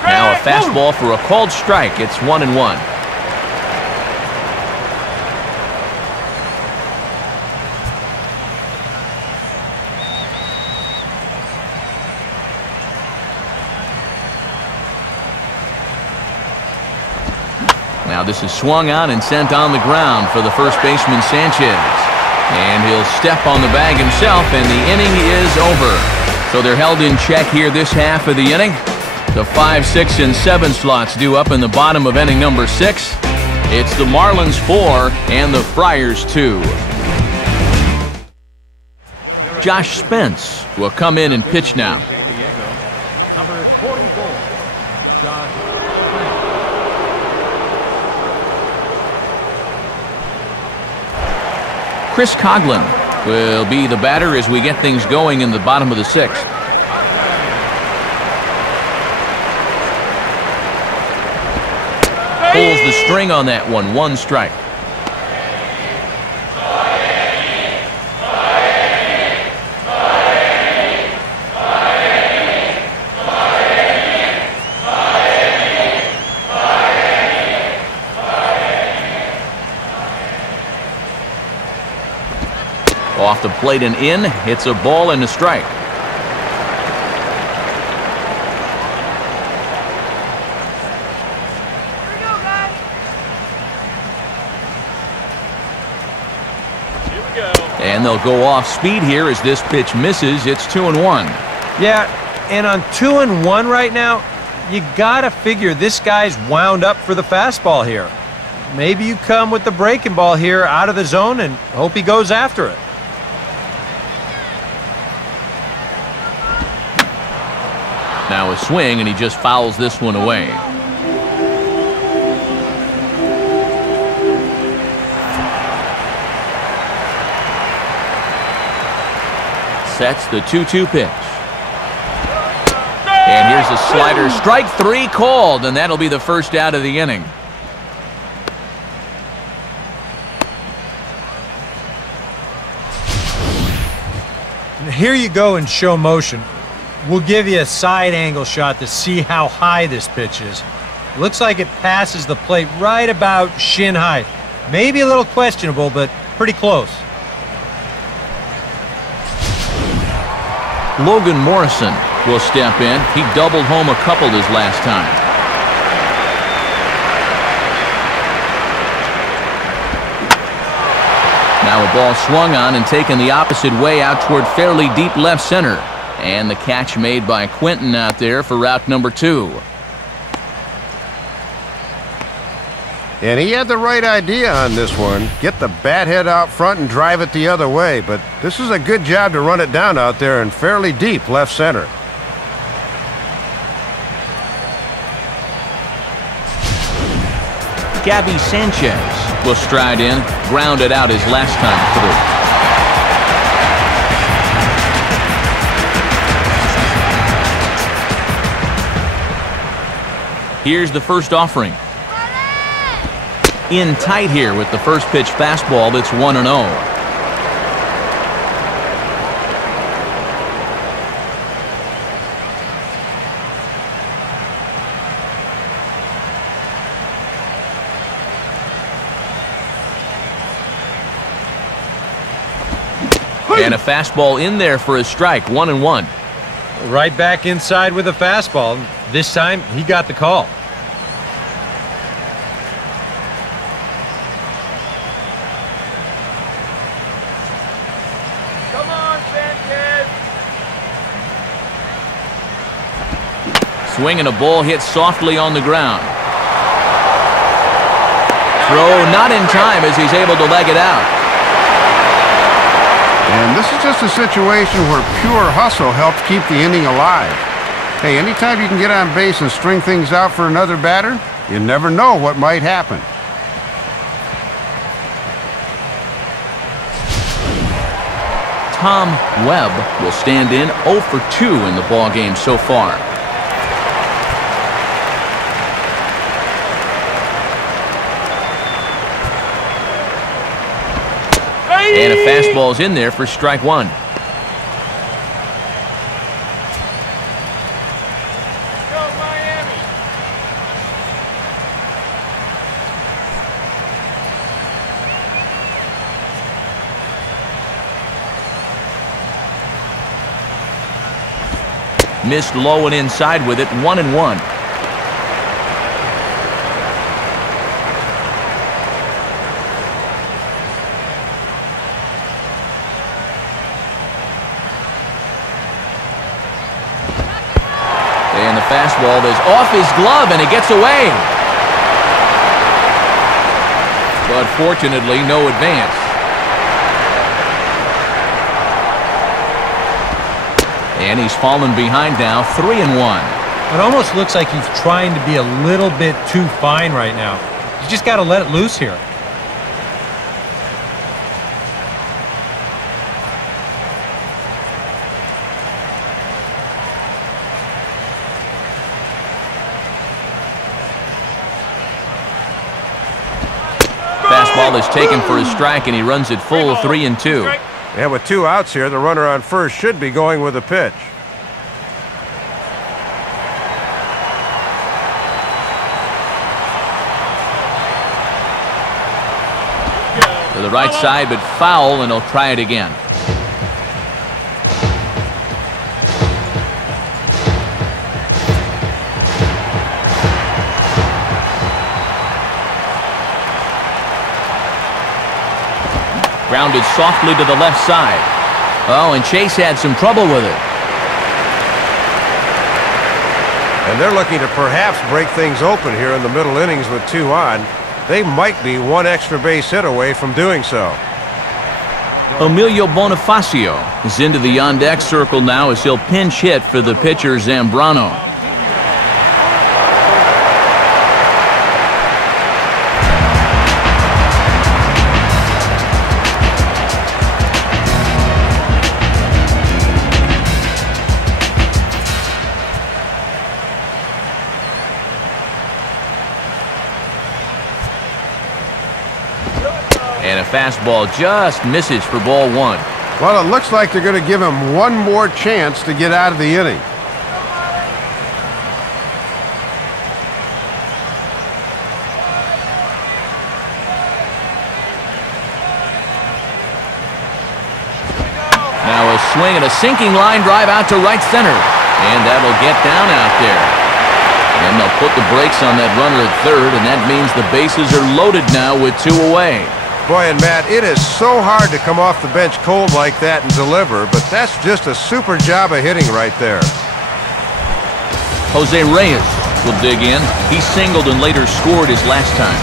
Now a fastball for a called strike. It's 1-1. Now this is swung on and sent on the ground for the first baseman Sanchez. And he'll step on the bag himself, and the inning is over. So they're held in check here this half of the inning. The 5, 6, and 7 slots due up in the bottom of inning number 6. It's the Marlins 4 and the Friars 2. Josh Spence will come in and pitch now. Number 44, Josh. Chris Coughlin will be the batter as we get things going in the bottom of the 6th. Pulls the string on that one. 1 strike. Off the plate and in. It's a ball and a strike. And they'll go off speed here as this pitch misses. It's 2-1. Yeah, and on 2-1 right now, you gotta figure this guy's wound up for the fastball here. Maybe you come with the breaking ball here out of the zone and hope he goes after it. Now a swing, and he just fouls this one away. Sets the 2-2 pitch. And here's a slider. Strike 3 called, and that'll be the first out of the inning. Here you go in show motion. We'll give you a side angle shot to see how high this pitch is. Looks like it passes the plate right about shin high. Maybe a little questionable, but pretty close. Logan Morrison will step in. He doubled home a couple his last time. Now a ball swung on and taken the opposite way out toward fairly deep left center. And the catch made by Quinton out there for route number 2. And he had the right idea on this one. Get the bat head out front and drive it the other way. But this is a good job to run it down out there in fairly deep left center. Gabby Sanchez will stride in, ground it out his last time through. Here's the first offering. In tight here with the first pitch fastball. That's 1-0. And a fastball in there for a strike. 1-1. Right back inside with a fastball. This time, he got the call. Come on, Sanchez. Swing and a ball hit softly on the ground. Throw not in time as he's able to leg it out. And this is just a situation where pure hustle helps keep the inning alive. Hey, anytime you can get on base and string things out for another batter, you never know what might happen. Tom Webb will stand in 0 for 2 in the ballgame so far. And a fastball's in there for strike 1. Go, Miami. Missed low and inside with it. 1-1. And the fastball is off his glove, and it gets away. But fortunately, no advance. And he's fallen behind now, 3-1. It almost looks like he's trying to be a little bit too fine right now. He's just got to let it loose here. Fastball is taken for a strike, and he runs it full, 3-2. Yeah, with 2 outs here, the runner on first should be going with a pitch. To the right side, but foul, and he'll try it again. Grounded softly to the left side. Oh, and Chase had some trouble with it. And they're looking to perhaps break things open here in the middle innings with 2 on. They might be 1 extra base hit away from doing so. Emilio Bonifacio is into the on-deck circle now as he'll pinch hit for the pitcher Zambrano. And a fastball just misses for ball one. Well, it looks like they're going to give him one more chance to get out of the inning. Now a swing and a sinking line drive out to right center. And that'll get down out there. And they'll put the brakes on that runner at third, and that means the bases are loaded now with two away. Boy, and Matt, it is so hard to come off the bench cold like that and deliver, but that's just a super job of hitting right there. Jose Reyes will dig in. He singled and later scored his last time.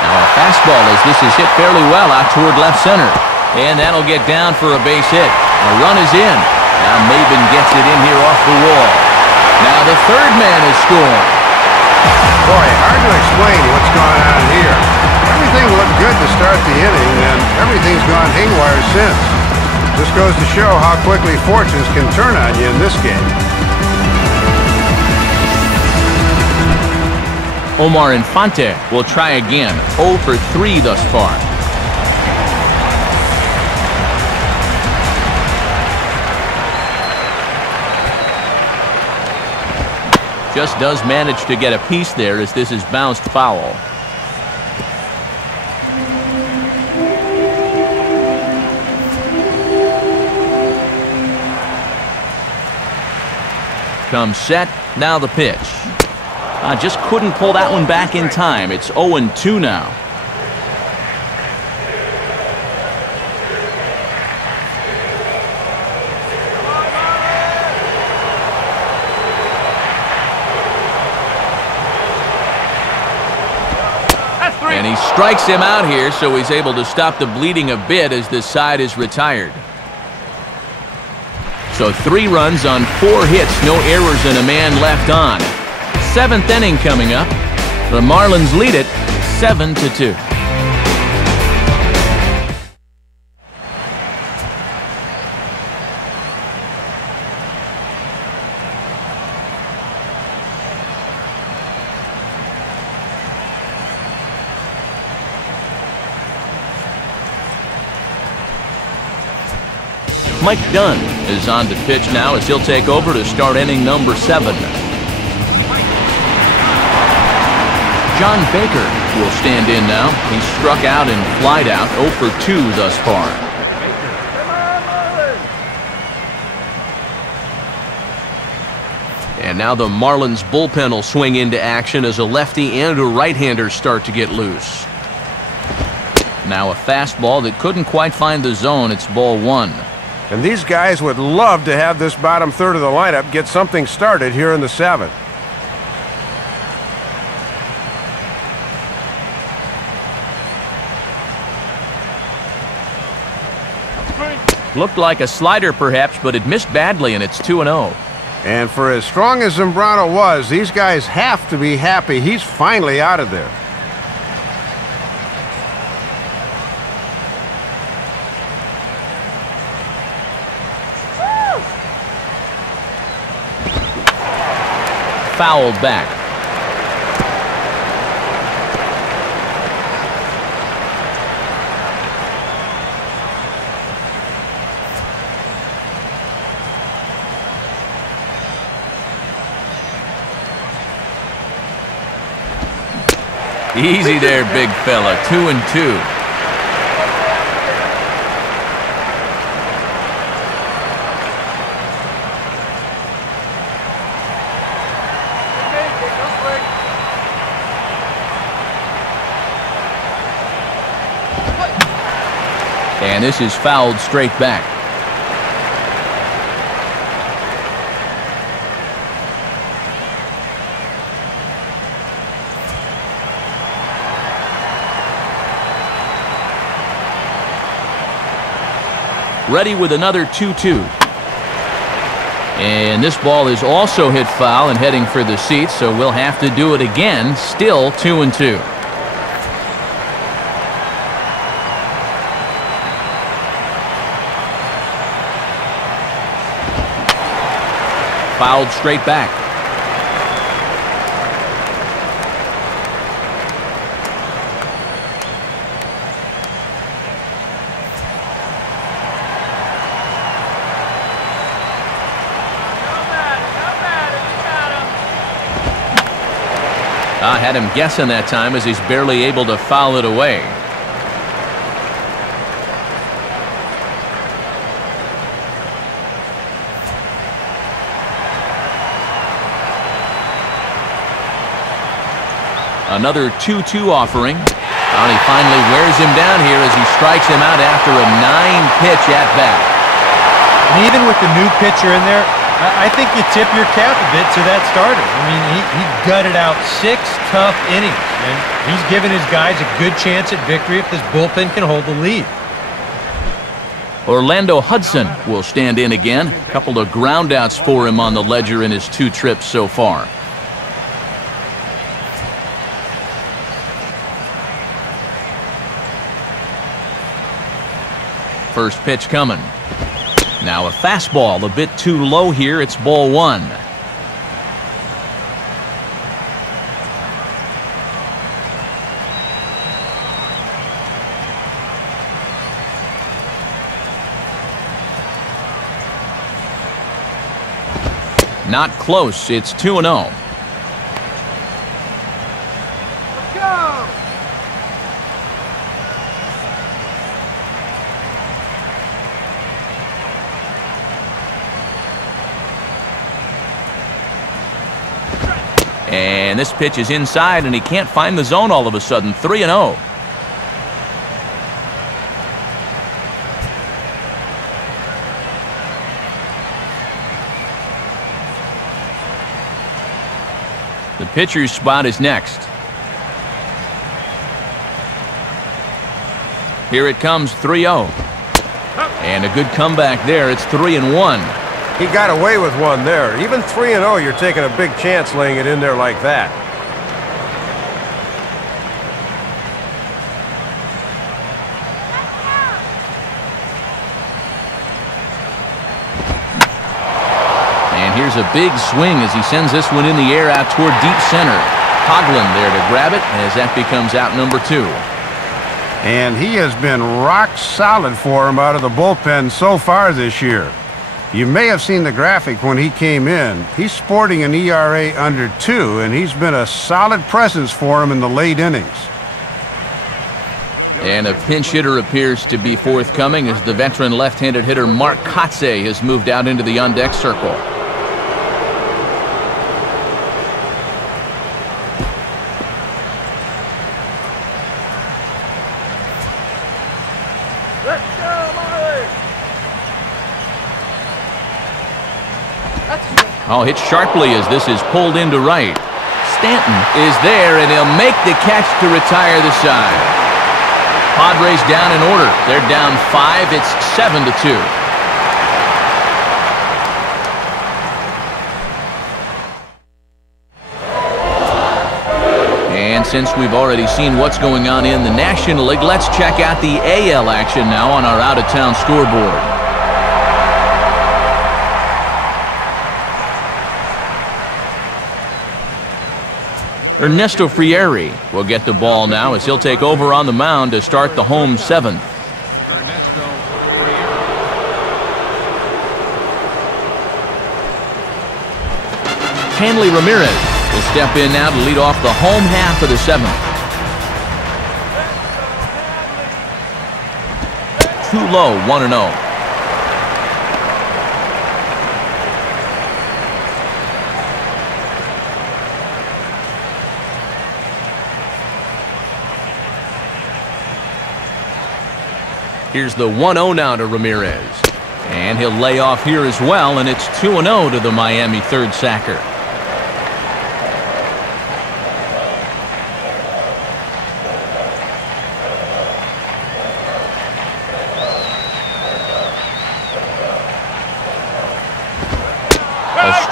Now a fastball as this is hit fairly well out toward left center. And that'll get down for a base hit. A run is in. Now Maben gets it in here off the wall. Now the third man is scoring. Boy, hard to explain what's going on here. Everything looked good to start the inning, and everything's gone haywire since. Just goes to show how quickly fortunes can turn on you in this game. Omar Infante will try again. 0 for 3 thus far. Just does manage to get a piece there as this is bounced foul. Comes set, now the pitch. Just couldn't pull that one back in time. It's 0-2 now. And he strikes him out here, so he's able to stop the bleeding a bit as this side is retired. So 3 runs on 4 hits, no errors and a man left on. 7th inning coming up. The Marlins lead it 7-2. Mike Dunn is on to pitch now as he'll take over to start inning number 7. John Baker will stand in now. He's struck out and flied out 0 for 2 thus far. And now the Marlins bullpen will swing into action as a lefty and a right-hander start to get loose. Now a fastball that couldn't quite find the zone. It's ball 1. And these guys would love to have this bottom third of the lineup get something started here in the 7th. Looked like a slider perhaps, but it missed badly, and it's 2-0. And for as strong as Zambrano was, these guys have to be happy he's finally out of there. Fouled back. Easy there, big fella. 2-2. And this is fouled straight back. ready with another 2-2. And this ball is also hit foul and heading for the seats, so we'll have to do it again. Still 2-2. Fouled straight back. I had him guessing that time as he's barely able to foul it away. Another 2-2 offering. And he finally wears him down here as he strikes him out after a 9-pitch at-bat. And even with the new pitcher in there, I think you tip your cap a bit to that starter. I mean, he gutted out 6 tough innings, and he's given his guys a good chance at victory if this bullpen can hold the lead. Orlando Hudson will stand in again. A couple of groundouts for him on the ledger in his 2 trips so far. First pitch coming. Now a fastball a bit too low here. It's ball 1. Not close. It's 2-0. And this pitch is inside, and he can't find the zone all of a sudden. 3-0. The pitcher's spot is next. Here it comes, 3-0. And a good comeback there. It's 3-1. He got away with one there. Even 3-0, you're taking a big chance laying it in there like that. And here's a big swing as he sends this one in the air out toward deep center. Coughlin there to grab it as that becomes out number 2. And he has been rock solid for him out of the bullpen so far this year. You may have seen the graphic when he came in. He's sporting an ERA under 2, and he's been a solid presence for him in the late innings. And a pinch hitter appears to be forthcoming as the veteran left-handed hitter Mark Kotze has moved out into the on-deck circle. Let's go, Marlins! Oh, hit sharply as this is pulled into right. Stanton is there, and he'll make the catch to retire the side. Padres down in order. They're down 5. It's 7-2. And since we've already seen what's going on in the National League, let's check out the AL action now on our out-of-town scoreboard. Ernesto Frieri will get the ball now as he'll take over on the mound to start the home 7th. Ernesto Frieri. Hanley Ramirez will step in now to lead off the home half of the 7th. Too low, 1-0. Here's the 1-0 now to Ramirez. And he'll lay off here as well, and it's 2-0 to the Miami third sacker.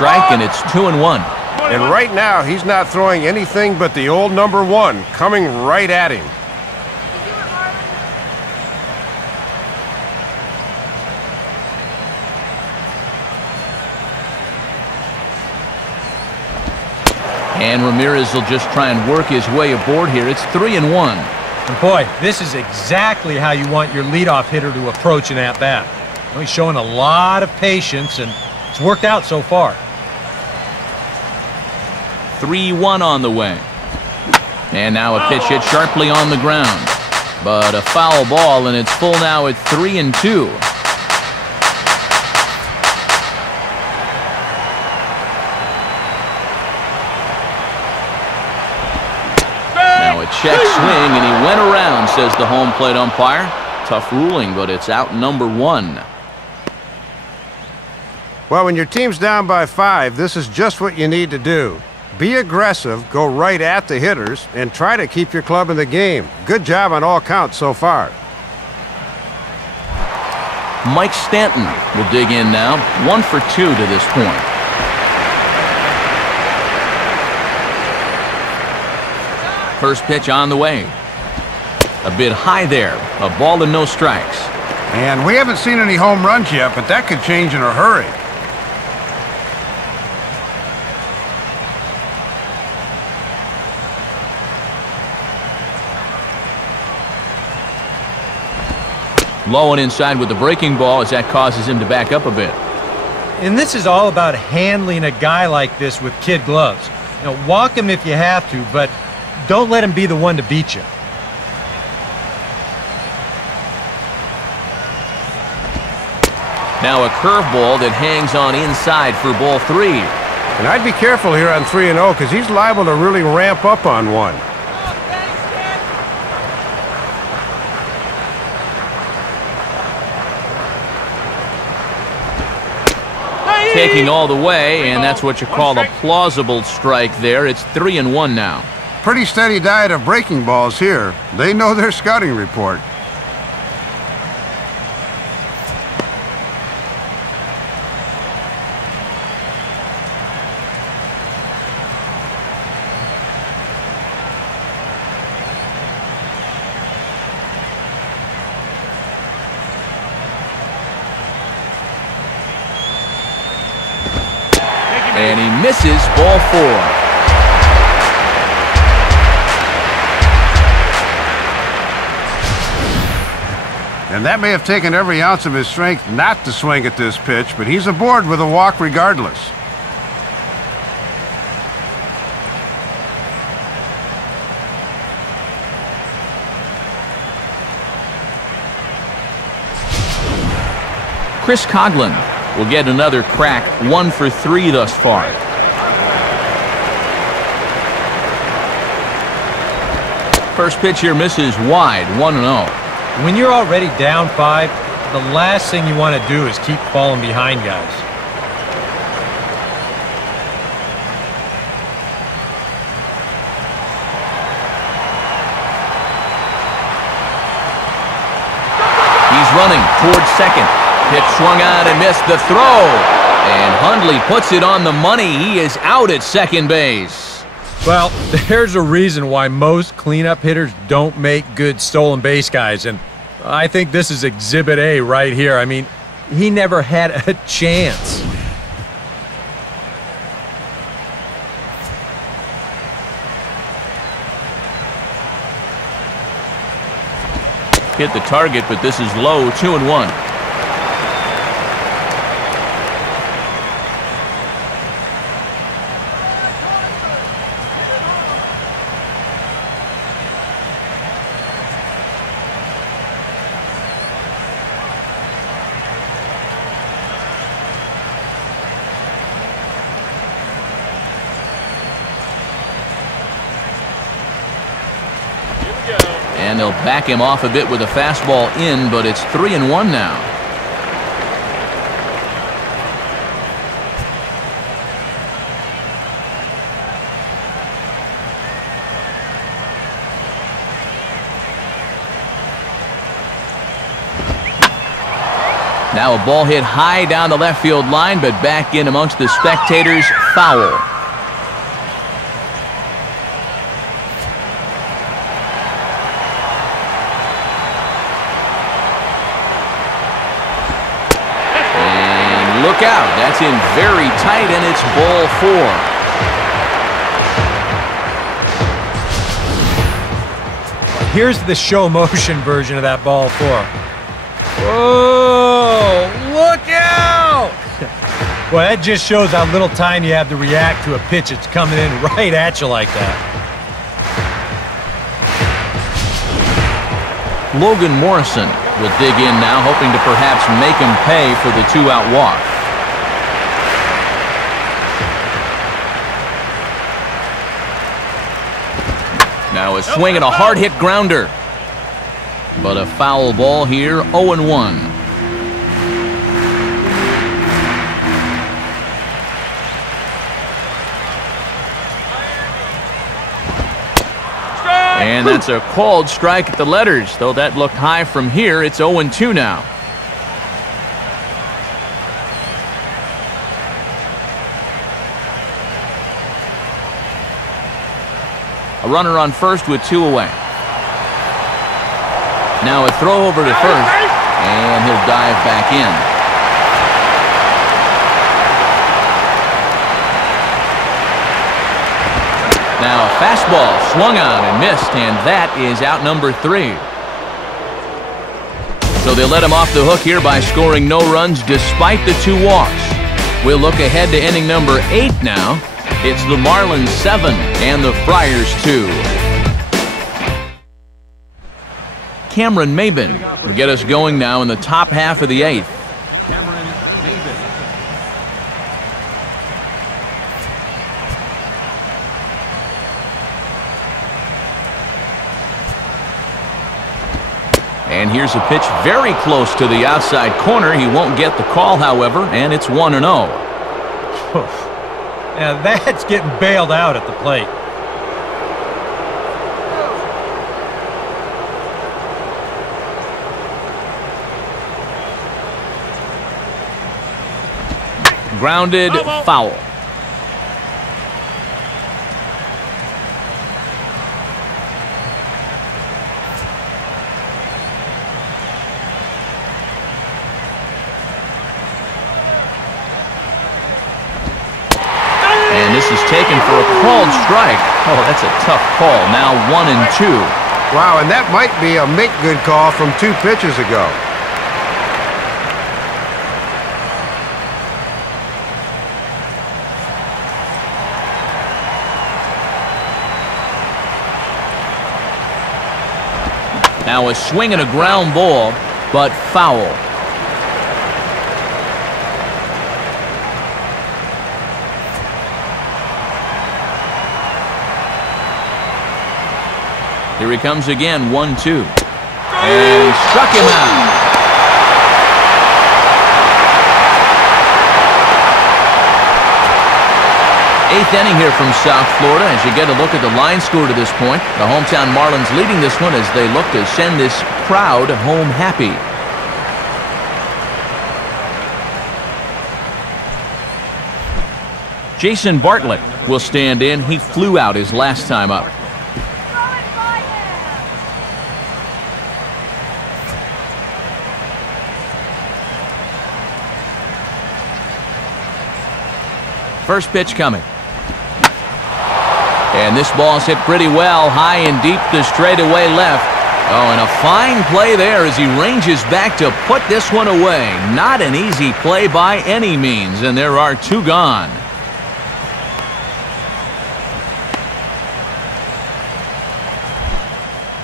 strike, and it's 2-1. And right now, he's not throwing anything but the old number one coming right at him. And Ramirez will just try and work his way aboard here. It's 3-1. And boy, this is exactly how you want your leadoff hitter to approach an at-bat. He's showing a lot of patience, and it's worked out so far. 3-1 on the way. And now a pitch hit sharply on the ground. But a foul ball, and it's full now at 3-2. Now a check swing, and he went around, says the home plate umpire. Tough ruling, but it's out number one. Well, when your team's down by 5, this is just what you need to do. Be aggressive, go right at the hitters, and try to keep your club in the game. Good job on all counts so far. Mike Stanton will dig in now. 1 for 2 to this point. First pitch on the way. A bit high there. A ball and no strikes. And we haven't seen any home runs yet, but that could change in a hurry. Low and inside with the breaking ball as that causes him to back up a bit. And this is all about handling a guy like this with kid gloves. You know, walk him if you have to, but don't let him be the one to beat you. Now a curveball that hangs on inside for ball 3. And I'd be careful here on 3-0 because he's liable to really ramp up on one. Taking all the way, and that's what you call a plausible strike there. It's 3-1 now. Pretty steady diet of breaking balls here. They know their scouting report. And he misses ball 4. And that may have taken every ounce of his strength not to swing at this pitch, but he's aboard with a walk regardless. Chris Coghlan will get another crack. 1 for 3 thus far. First pitch here misses wide. 1-0. When you're already down 5, the last thing you want to do is keep falling behind guys. He's running towards second. Pitch swung on and missed the throw. And Hundley puts it on the money. He is out at second base. Well, there's a reason why most cleanup hitters don't make good stolen base guys, and I think this is Exhibit A right here. I mean, he never had a chance. Hit the target, but this is low. 2-1. And they'll back him off a bit with a fastball in, but it's 3-1 now. Now a ball hit high down the left field line, but back in amongst the spectators. Foul. And look out. That's in very tight, and it's ball 4. Here's the show motion version of that ball 4. Whoa! Look out! Well, that just shows how little time you have to react to a pitch that's coming in right at you like that. Logan Morrison will dig in now, hoping to perhaps make him pay for the 2-out walk. Now a swing and a hard-hit grounder. But a foul ball here, 0-1. And that's a called strike at the letters. Though that looked high from here, it's 0-2 now. A runner on first with 2 away. Now a throw over to first, and he'll dive back in. Now a fastball swung on and missed, and that is out number 3. So they let him off the hook here by scoring no runs despite the 2 walks. We'll look ahead to inning number 8 now. It's the Marlins 7 and the Friars 2. Cameron Maben will get us going now in the top half of the 8th. Cameron Maben. And here's a pitch very close to the outside corner. He won't get the call, however, and it's 1-0. Now that's getting bailed out at the plate. Grounded, foul. And this is taken for a called strike. Oh, that's a tough call. Now 1-2. Wow, and that might be a make-good call from 2 pitches ago. Now a swing and a ground ball, but foul. Here he comes again, 1-2. And he struck him out. Eighth inning here from South Florida as you get a look at the line score to this point. The hometown Marlins leading this one as they look to send this crowd home happy. Jason Bartlett will stand in. He flew out his last time up. First pitch coming. And this ball's hit pretty well, high and deep to straightaway left. Oh, and a fine play there as he ranges back to put this one away. Not an easy play by any means, and there are 2 gone.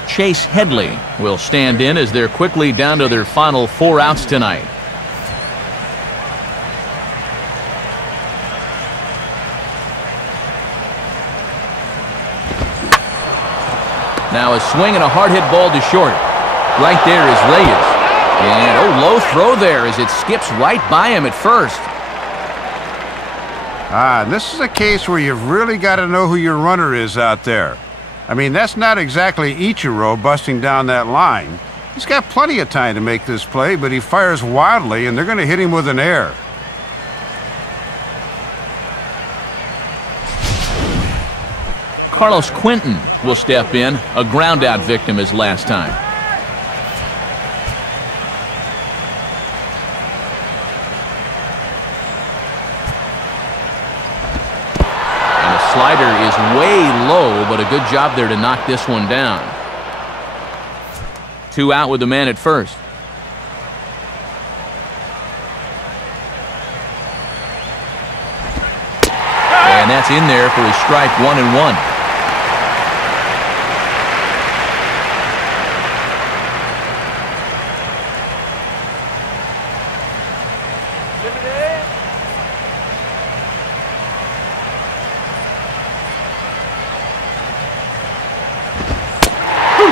Chase Headley will stand in as they're quickly down to their final 4 outs tonight. Now a swing and a hard hit ball to short. Right there is Reyes. And low throw there as it skips right by him at first. This is a case where you've really got to know who your runner is out there. I mean, that's not exactly Ichiro busting down that line. He's got plenty of time to make this play, but he fires wildly, and they're going to hit him with an error. Carlos Quentin will step in, a ground-out victim as last time. And the slider is way low, but a good job there to knock this one down. 2 out with the man at first. And that's in there for his strike, 1-1.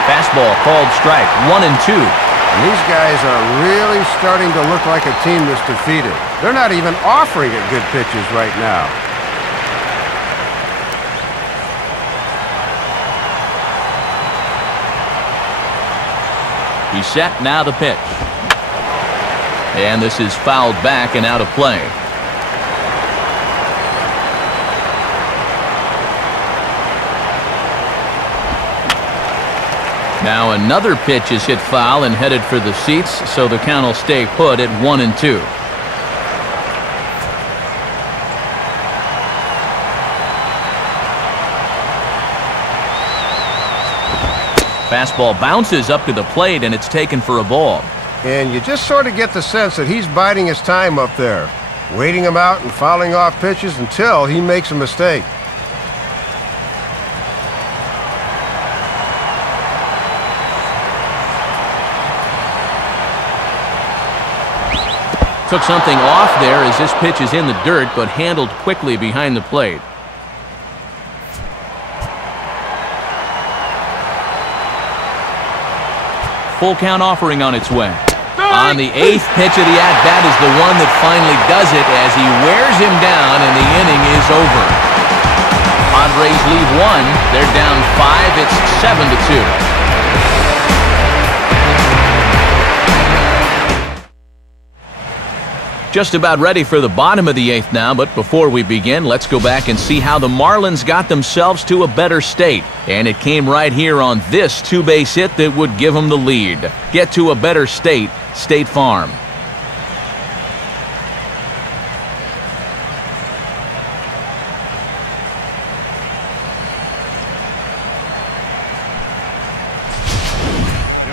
Fastball called strike, 1-2. And these guys are really starting to look like a team that's defeated. They're not even offering it good pitches right now. He's set, now the pitch. And this is fouled back and out of play. Now another pitch is hit foul and headed for the seats, so the count will stay put at 1-2. Fastball bounces up to the plate, and it's taken for a ball. And you just sort of get the sense that he's biding his time up there, waiting him out and fouling off pitches until he makes a mistake. Took something off there as this pitch is in the dirt, but handled quickly behind the plate. Full count offering on its way. On the 8th pitch of the at-bat is the one that finally does it as he wears him down and the inning is over. Padres leave 1. They're down 5. It's 7-2. Just about ready for the bottom of the 8th now, but before we begin, let's go back and see how the Marlins got themselves to a better state. And it came right here on this 2-base hit that would give them the lead. Get to a better state, State Farm.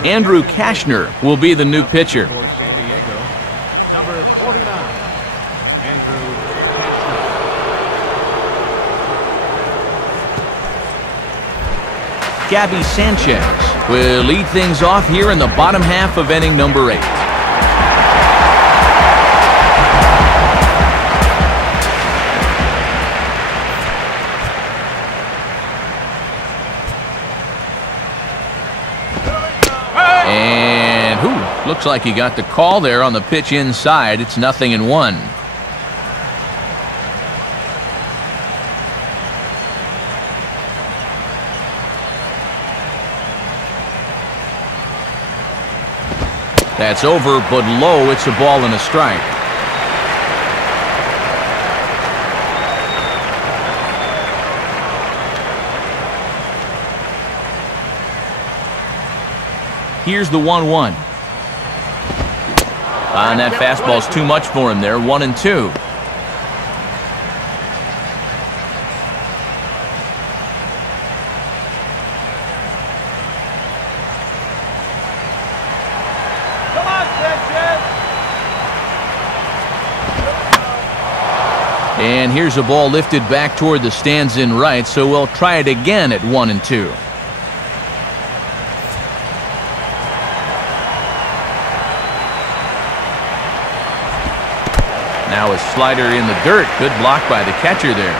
Andrew Kashner will be the new pitcher. Number 49, Andrew Kashner. Gabby Sanchez will lead things off here in the bottom half of inning number 8. Looks like he got the call there on the pitch inside. It's 0-1. That's over, but low. It's a ball and a strike. Here's the 1-1. And that fastball's too much for him there, 1-2. Come on, Sanchez! And here's a ball lifted back toward the stands in right, so we'll try it again at 1-2. Now a slider in the dirt. Good block by the catcher there.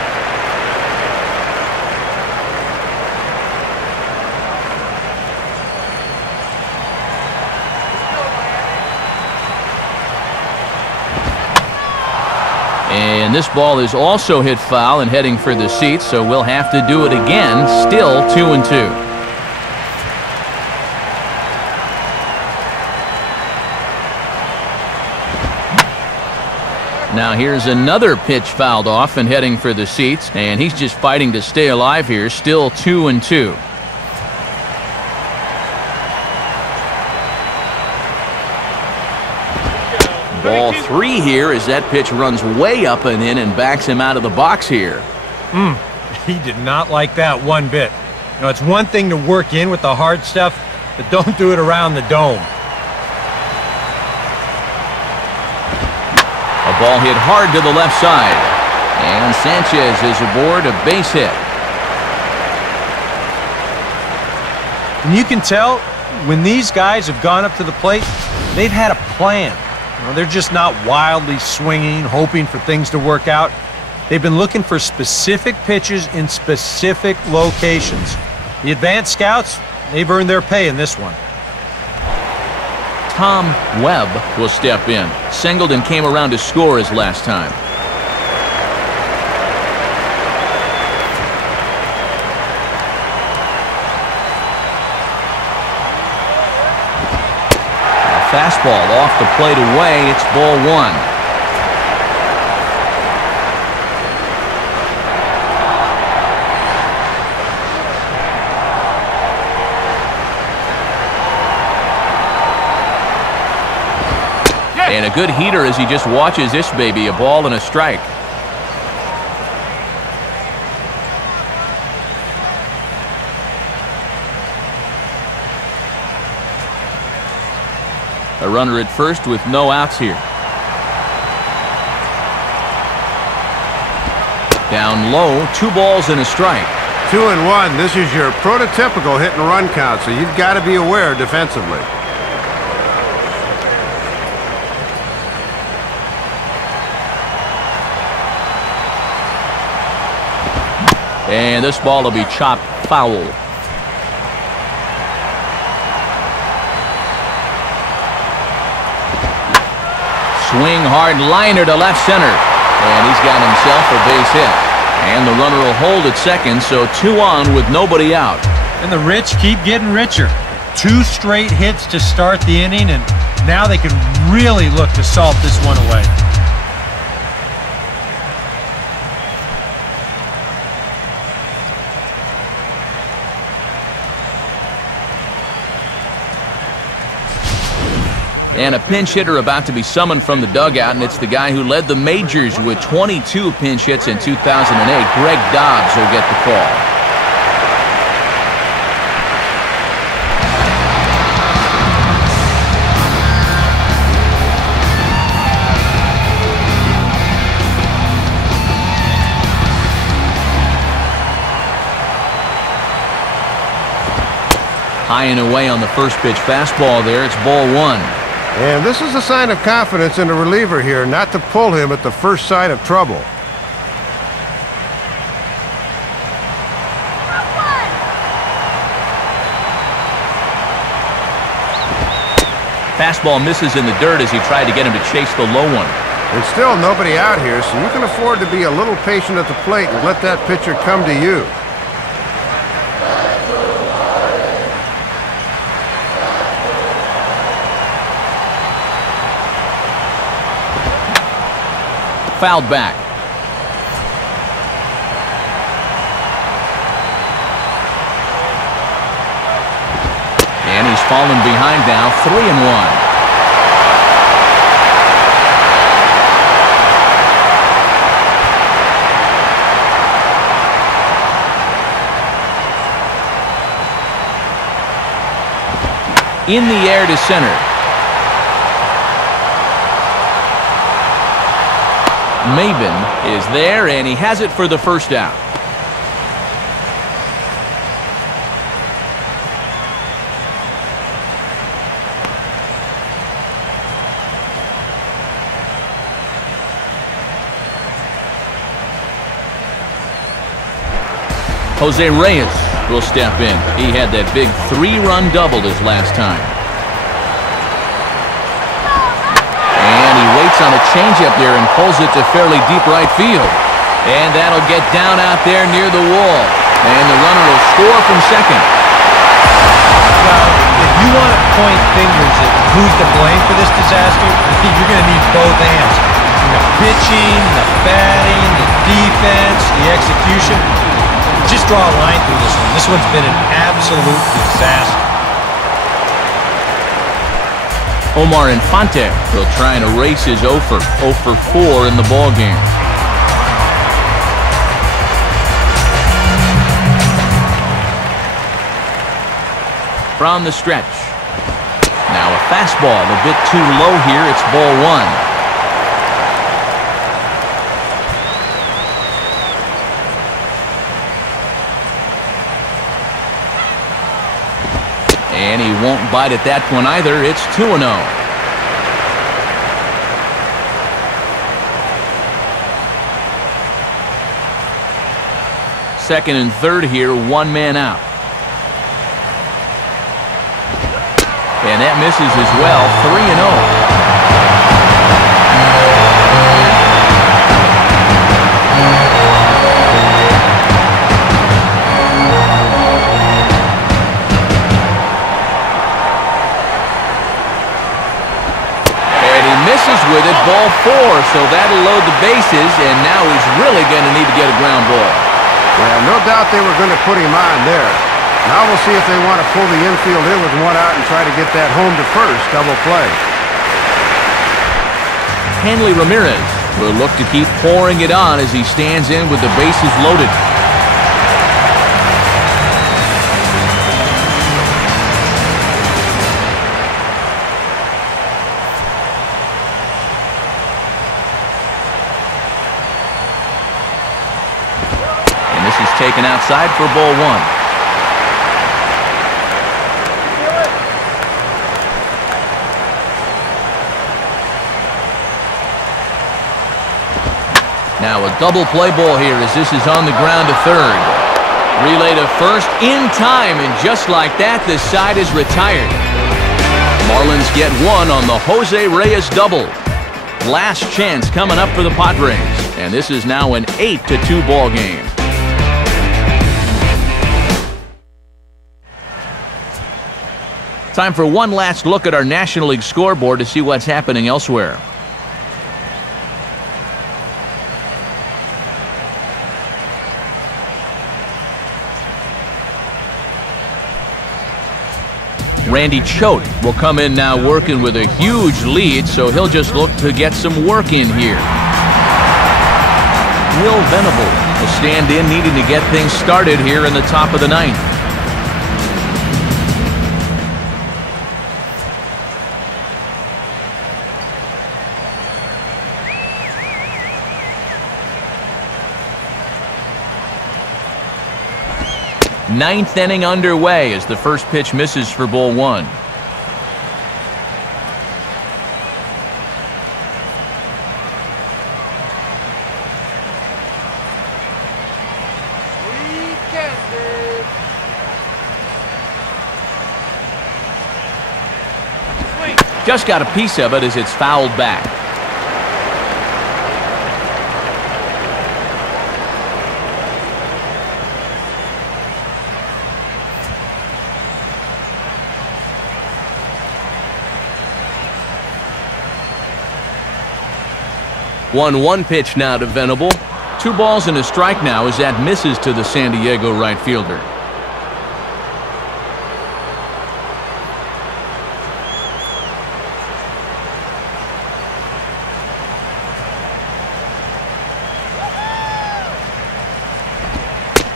And this ball is also hit foul and heading for the seats, so we'll have to do it again. Still 2-2. Now here's another pitch fouled off and heading for the seats, and he's just fighting to stay alive here, still 2-2. Ball 3 here as that pitch runs way up and in and backs him out of the box here. He did not like that one bit. You know, it's one thing to work in with the hard stuff, but don't do it around the dome. A ball hit hard to the left side. And Sanchez is aboard, a base hit. And you can tell when these guys have gone up to the plate, they've had a plan. You know, they're just not wildly swinging, hoping for things to work out. They've been looking for specific pitches in specific locations. The advanced scouts, they've earned their pay in this one. Tom Webb will step in. Singleton came around to score his last time. A fastball off the plate away. It's ball 1. And a good heater as he just watches this baby, a ball and a strike. A runner at first with no outs here. Down low, 2 balls and a strike. 2-1. This is your prototypical hit and run count, so you've got to be aware defensively. And this ball will be chopped foul. Swing hard liner to left center. And he's got himself a base hit. And the runner will hold at second, so 2 on with nobody out. And the rich keep getting richer. 2 straight hits to start the inning, and now they can really look to salt this one away. And a pinch hitter about to be summoned from the dugout, and it's the guy who led the majors with 22 pinch hits in 2008. Greg Dobbs will get the call. High and away on the first pitch fastball there. It's ball 1. And this is a sign of confidence in the reliever here, not to pull him at the first sign of trouble. Fastball misses in the dirt as he tried to get him to chase the low one. There's still nobody out here, so you can afford to be a little patient at the plate and let that pitcher come to you. Fouled back. And he's fallen behind now, 3-1. In the air to center. Maben is there, and he has it for the first out. Jose Reyes will step in. He had that big 3-run double his last time. And he waits on a changeup there and pulls it to fairly deep right field. And that'll get down out there near the wall. And the runner will score from second. Well, if you want to point fingers at who's to blame for this disaster, you're going to need both hands. the pitching, the batting, the defense, the execution. Just draw a line through this one. This one's been an absolute disaster. Omar Infante will try and erase his 0 for 4 in the ballgame. From the stretch. Now a fastball a bit too low here. It's ball 1. And he won't bite at that one either. It's 2-0. Second and third here, 1 man out. And that misses as well, 3-0. With it, ball 4, so that'll load the bases, and now he's really going to need to get a ground ball. Well, no doubt they were going to put him on there. Now we'll see if they want to pull the infield in with 1 out and try to get that home to first double play. Hanley Ramirez will look to keep pouring it on as he stands in with the bases loaded. Taken outside for ball 1. Now a double play ball here as this is on the ground to third. Relay to first in time, and just like that, the side is retired. Marlins get 1 on the Jose Reyes double. Last chance coming up for the Padres, and this is now an 8-2 ball game. Time for one last look at our National League scoreboard to see what's happening elsewhere. Randy Choate will come in now working with a huge lead, so he'll just look to get some work in here. Will Venable will stand in, needing to get things started here in the top of the 9th. Ninth inning underway as the first pitch misses for ball 1. Just got a piece of it as it's fouled back. One pitch now to Venable. 2 balls and a strike now as that misses to the San Diego right fielder.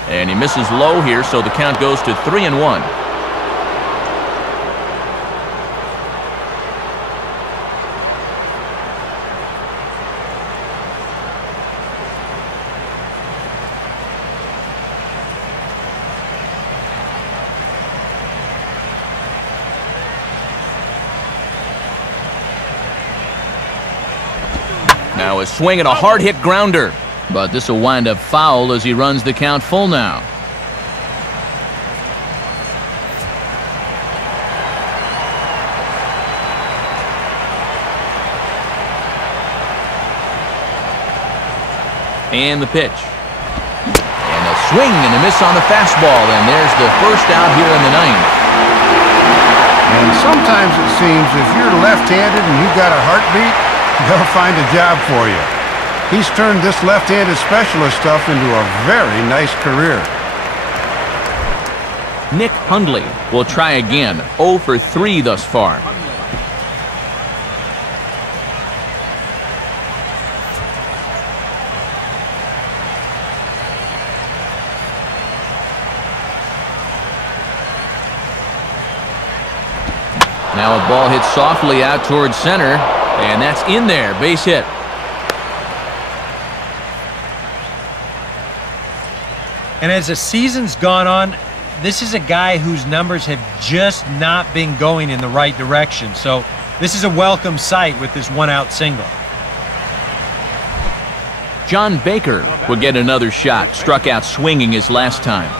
And he misses low here, so the count goes to 3-1. Now a swing and a hard-hit grounder. But this will wind up foul as he runs the count full now. And the pitch. And a swing and a miss on the fastball. And there's the first out here in the 9th. And sometimes it seems if you're left-handed and you've got a heartbeat, they'll find a job for you. He's turned this left-handed specialist stuff into a very nice career. Nick Hundley will try again. 0 for 3 thus far. Now a ball hits softly out towards center, and that's in there. Base hit. And as the season's gone on, this is a guy whose numbers have just not been going in the right direction. So this is a welcome sight with this one-out single. John Baker will get another shot. Struck out swinging his last time.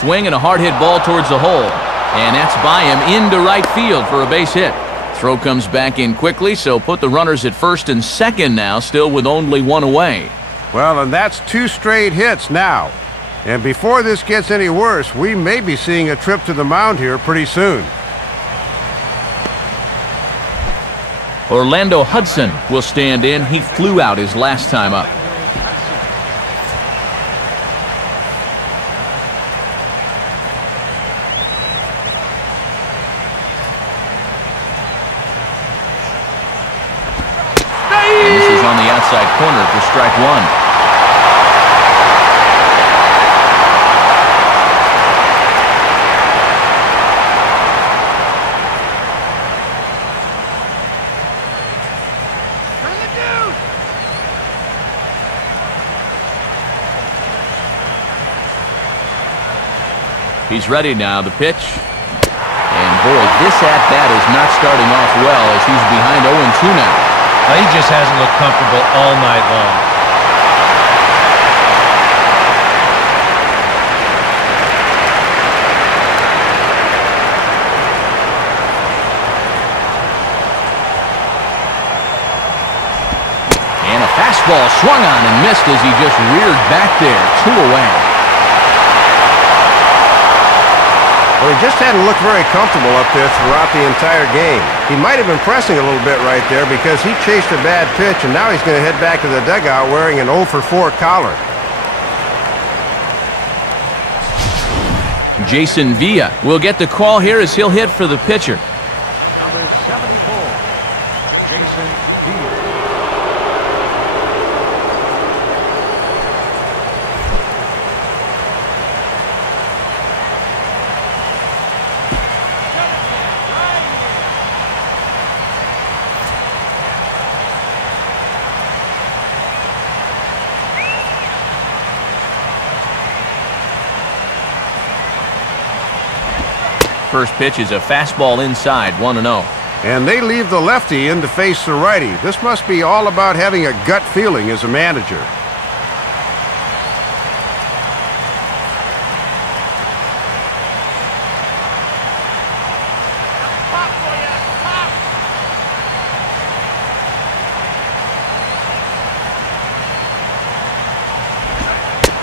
Swing and a hard hit ball towards the hole. And that's by him into right field for a base hit. Throw comes back in quickly, so put the runners at first and second now, still with only one away. Well, and that's 2 straight hits now. And before this gets any worse, we may be seeing a trip to the mound here pretty soon. Orlando Hudson will stand in. He flew out his last time up. On the outside corner for strike 1. He's ready now. The pitch. And boy, this at-bat is not starting off well as he's behind 0-2 now. He just hasn't looked comfortable all night long. And a fastball swung on and missed as he just reared back there. 2 away. Well, he just hadn't looked very comfortable up there throughout the entire game. He might have been pressing a little bit right there because he chased a bad pitch, and now he's going to head back to the dugout wearing an 0 for 4 collar. Jason Villa will get the call here as he'll hit for the pitcher. Number 74, Jason Villa. First pitch is a fastball inside, 1-0. And they leave the lefty in to face the righty. This must be all about having a gut feeling as a manager.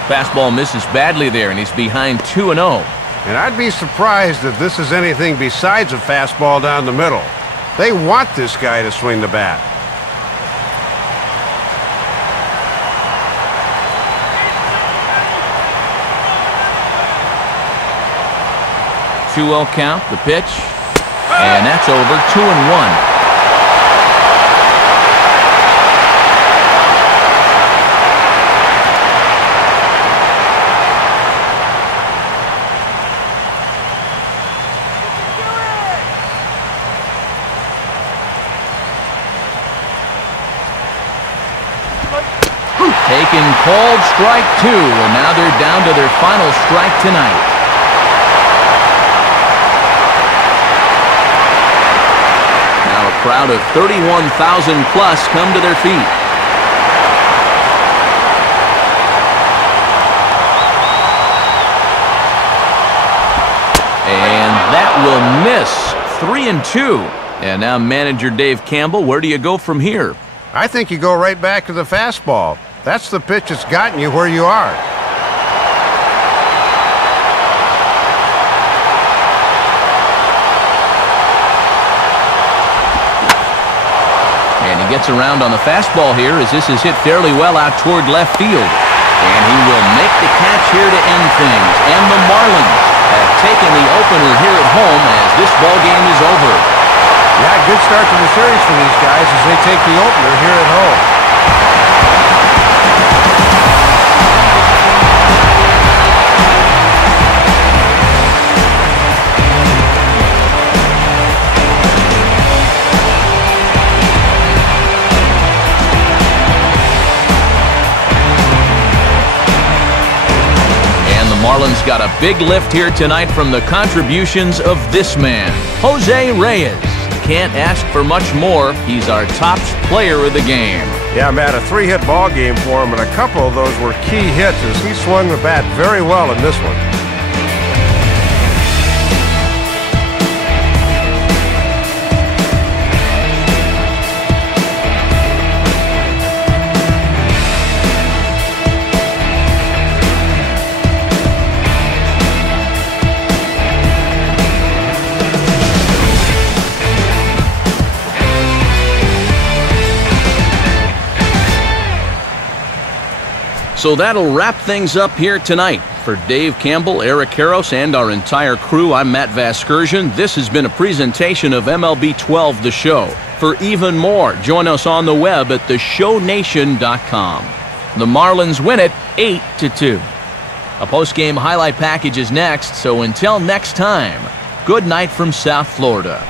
Fastball misses badly there, and he's behind 2-0. And I'd be surprised if this is anything besides a fastball down the middle. They want this guy to swing the bat. 2-0 count, the pitch, and that's over. 2-1. Taken, called strike 2, and now they're down to their final strike tonight. Now a crowd of 31,000 plus come to their feet. And that will miss. 3-2. And now manager Dave Campbell, where do you go from here? I think you go right back to the fastball. That's the pitch that's gotten you where you are. And he gets around on the fastball here as this is hit fairly well out toward left field. And he will make the catch here to end things. And the Marlins have taken the opener here at home as this ball game is over. Yeah, good start to the series for these guys as they take the opener here at home. Marlins got a big lift here tonight from the contributions of this man, Jose Reyes. Can't ask for much more. He's our top player of the game. Yeah, Matt, a 3-hit ball game for him, and a couple of those were key hits as he swung the bat very well in this one. So that'll wrap things up here tonight. For Dave Campbell, Eric Karros, and our entire crew, I'm Matt Vasgersian. This has been a presentation of MLB 12 The Show. For even more, join us on the web at theshownation.com. The Marlins win it 8-2. A post-game highlight package is next, so until next time, good night from South Florida.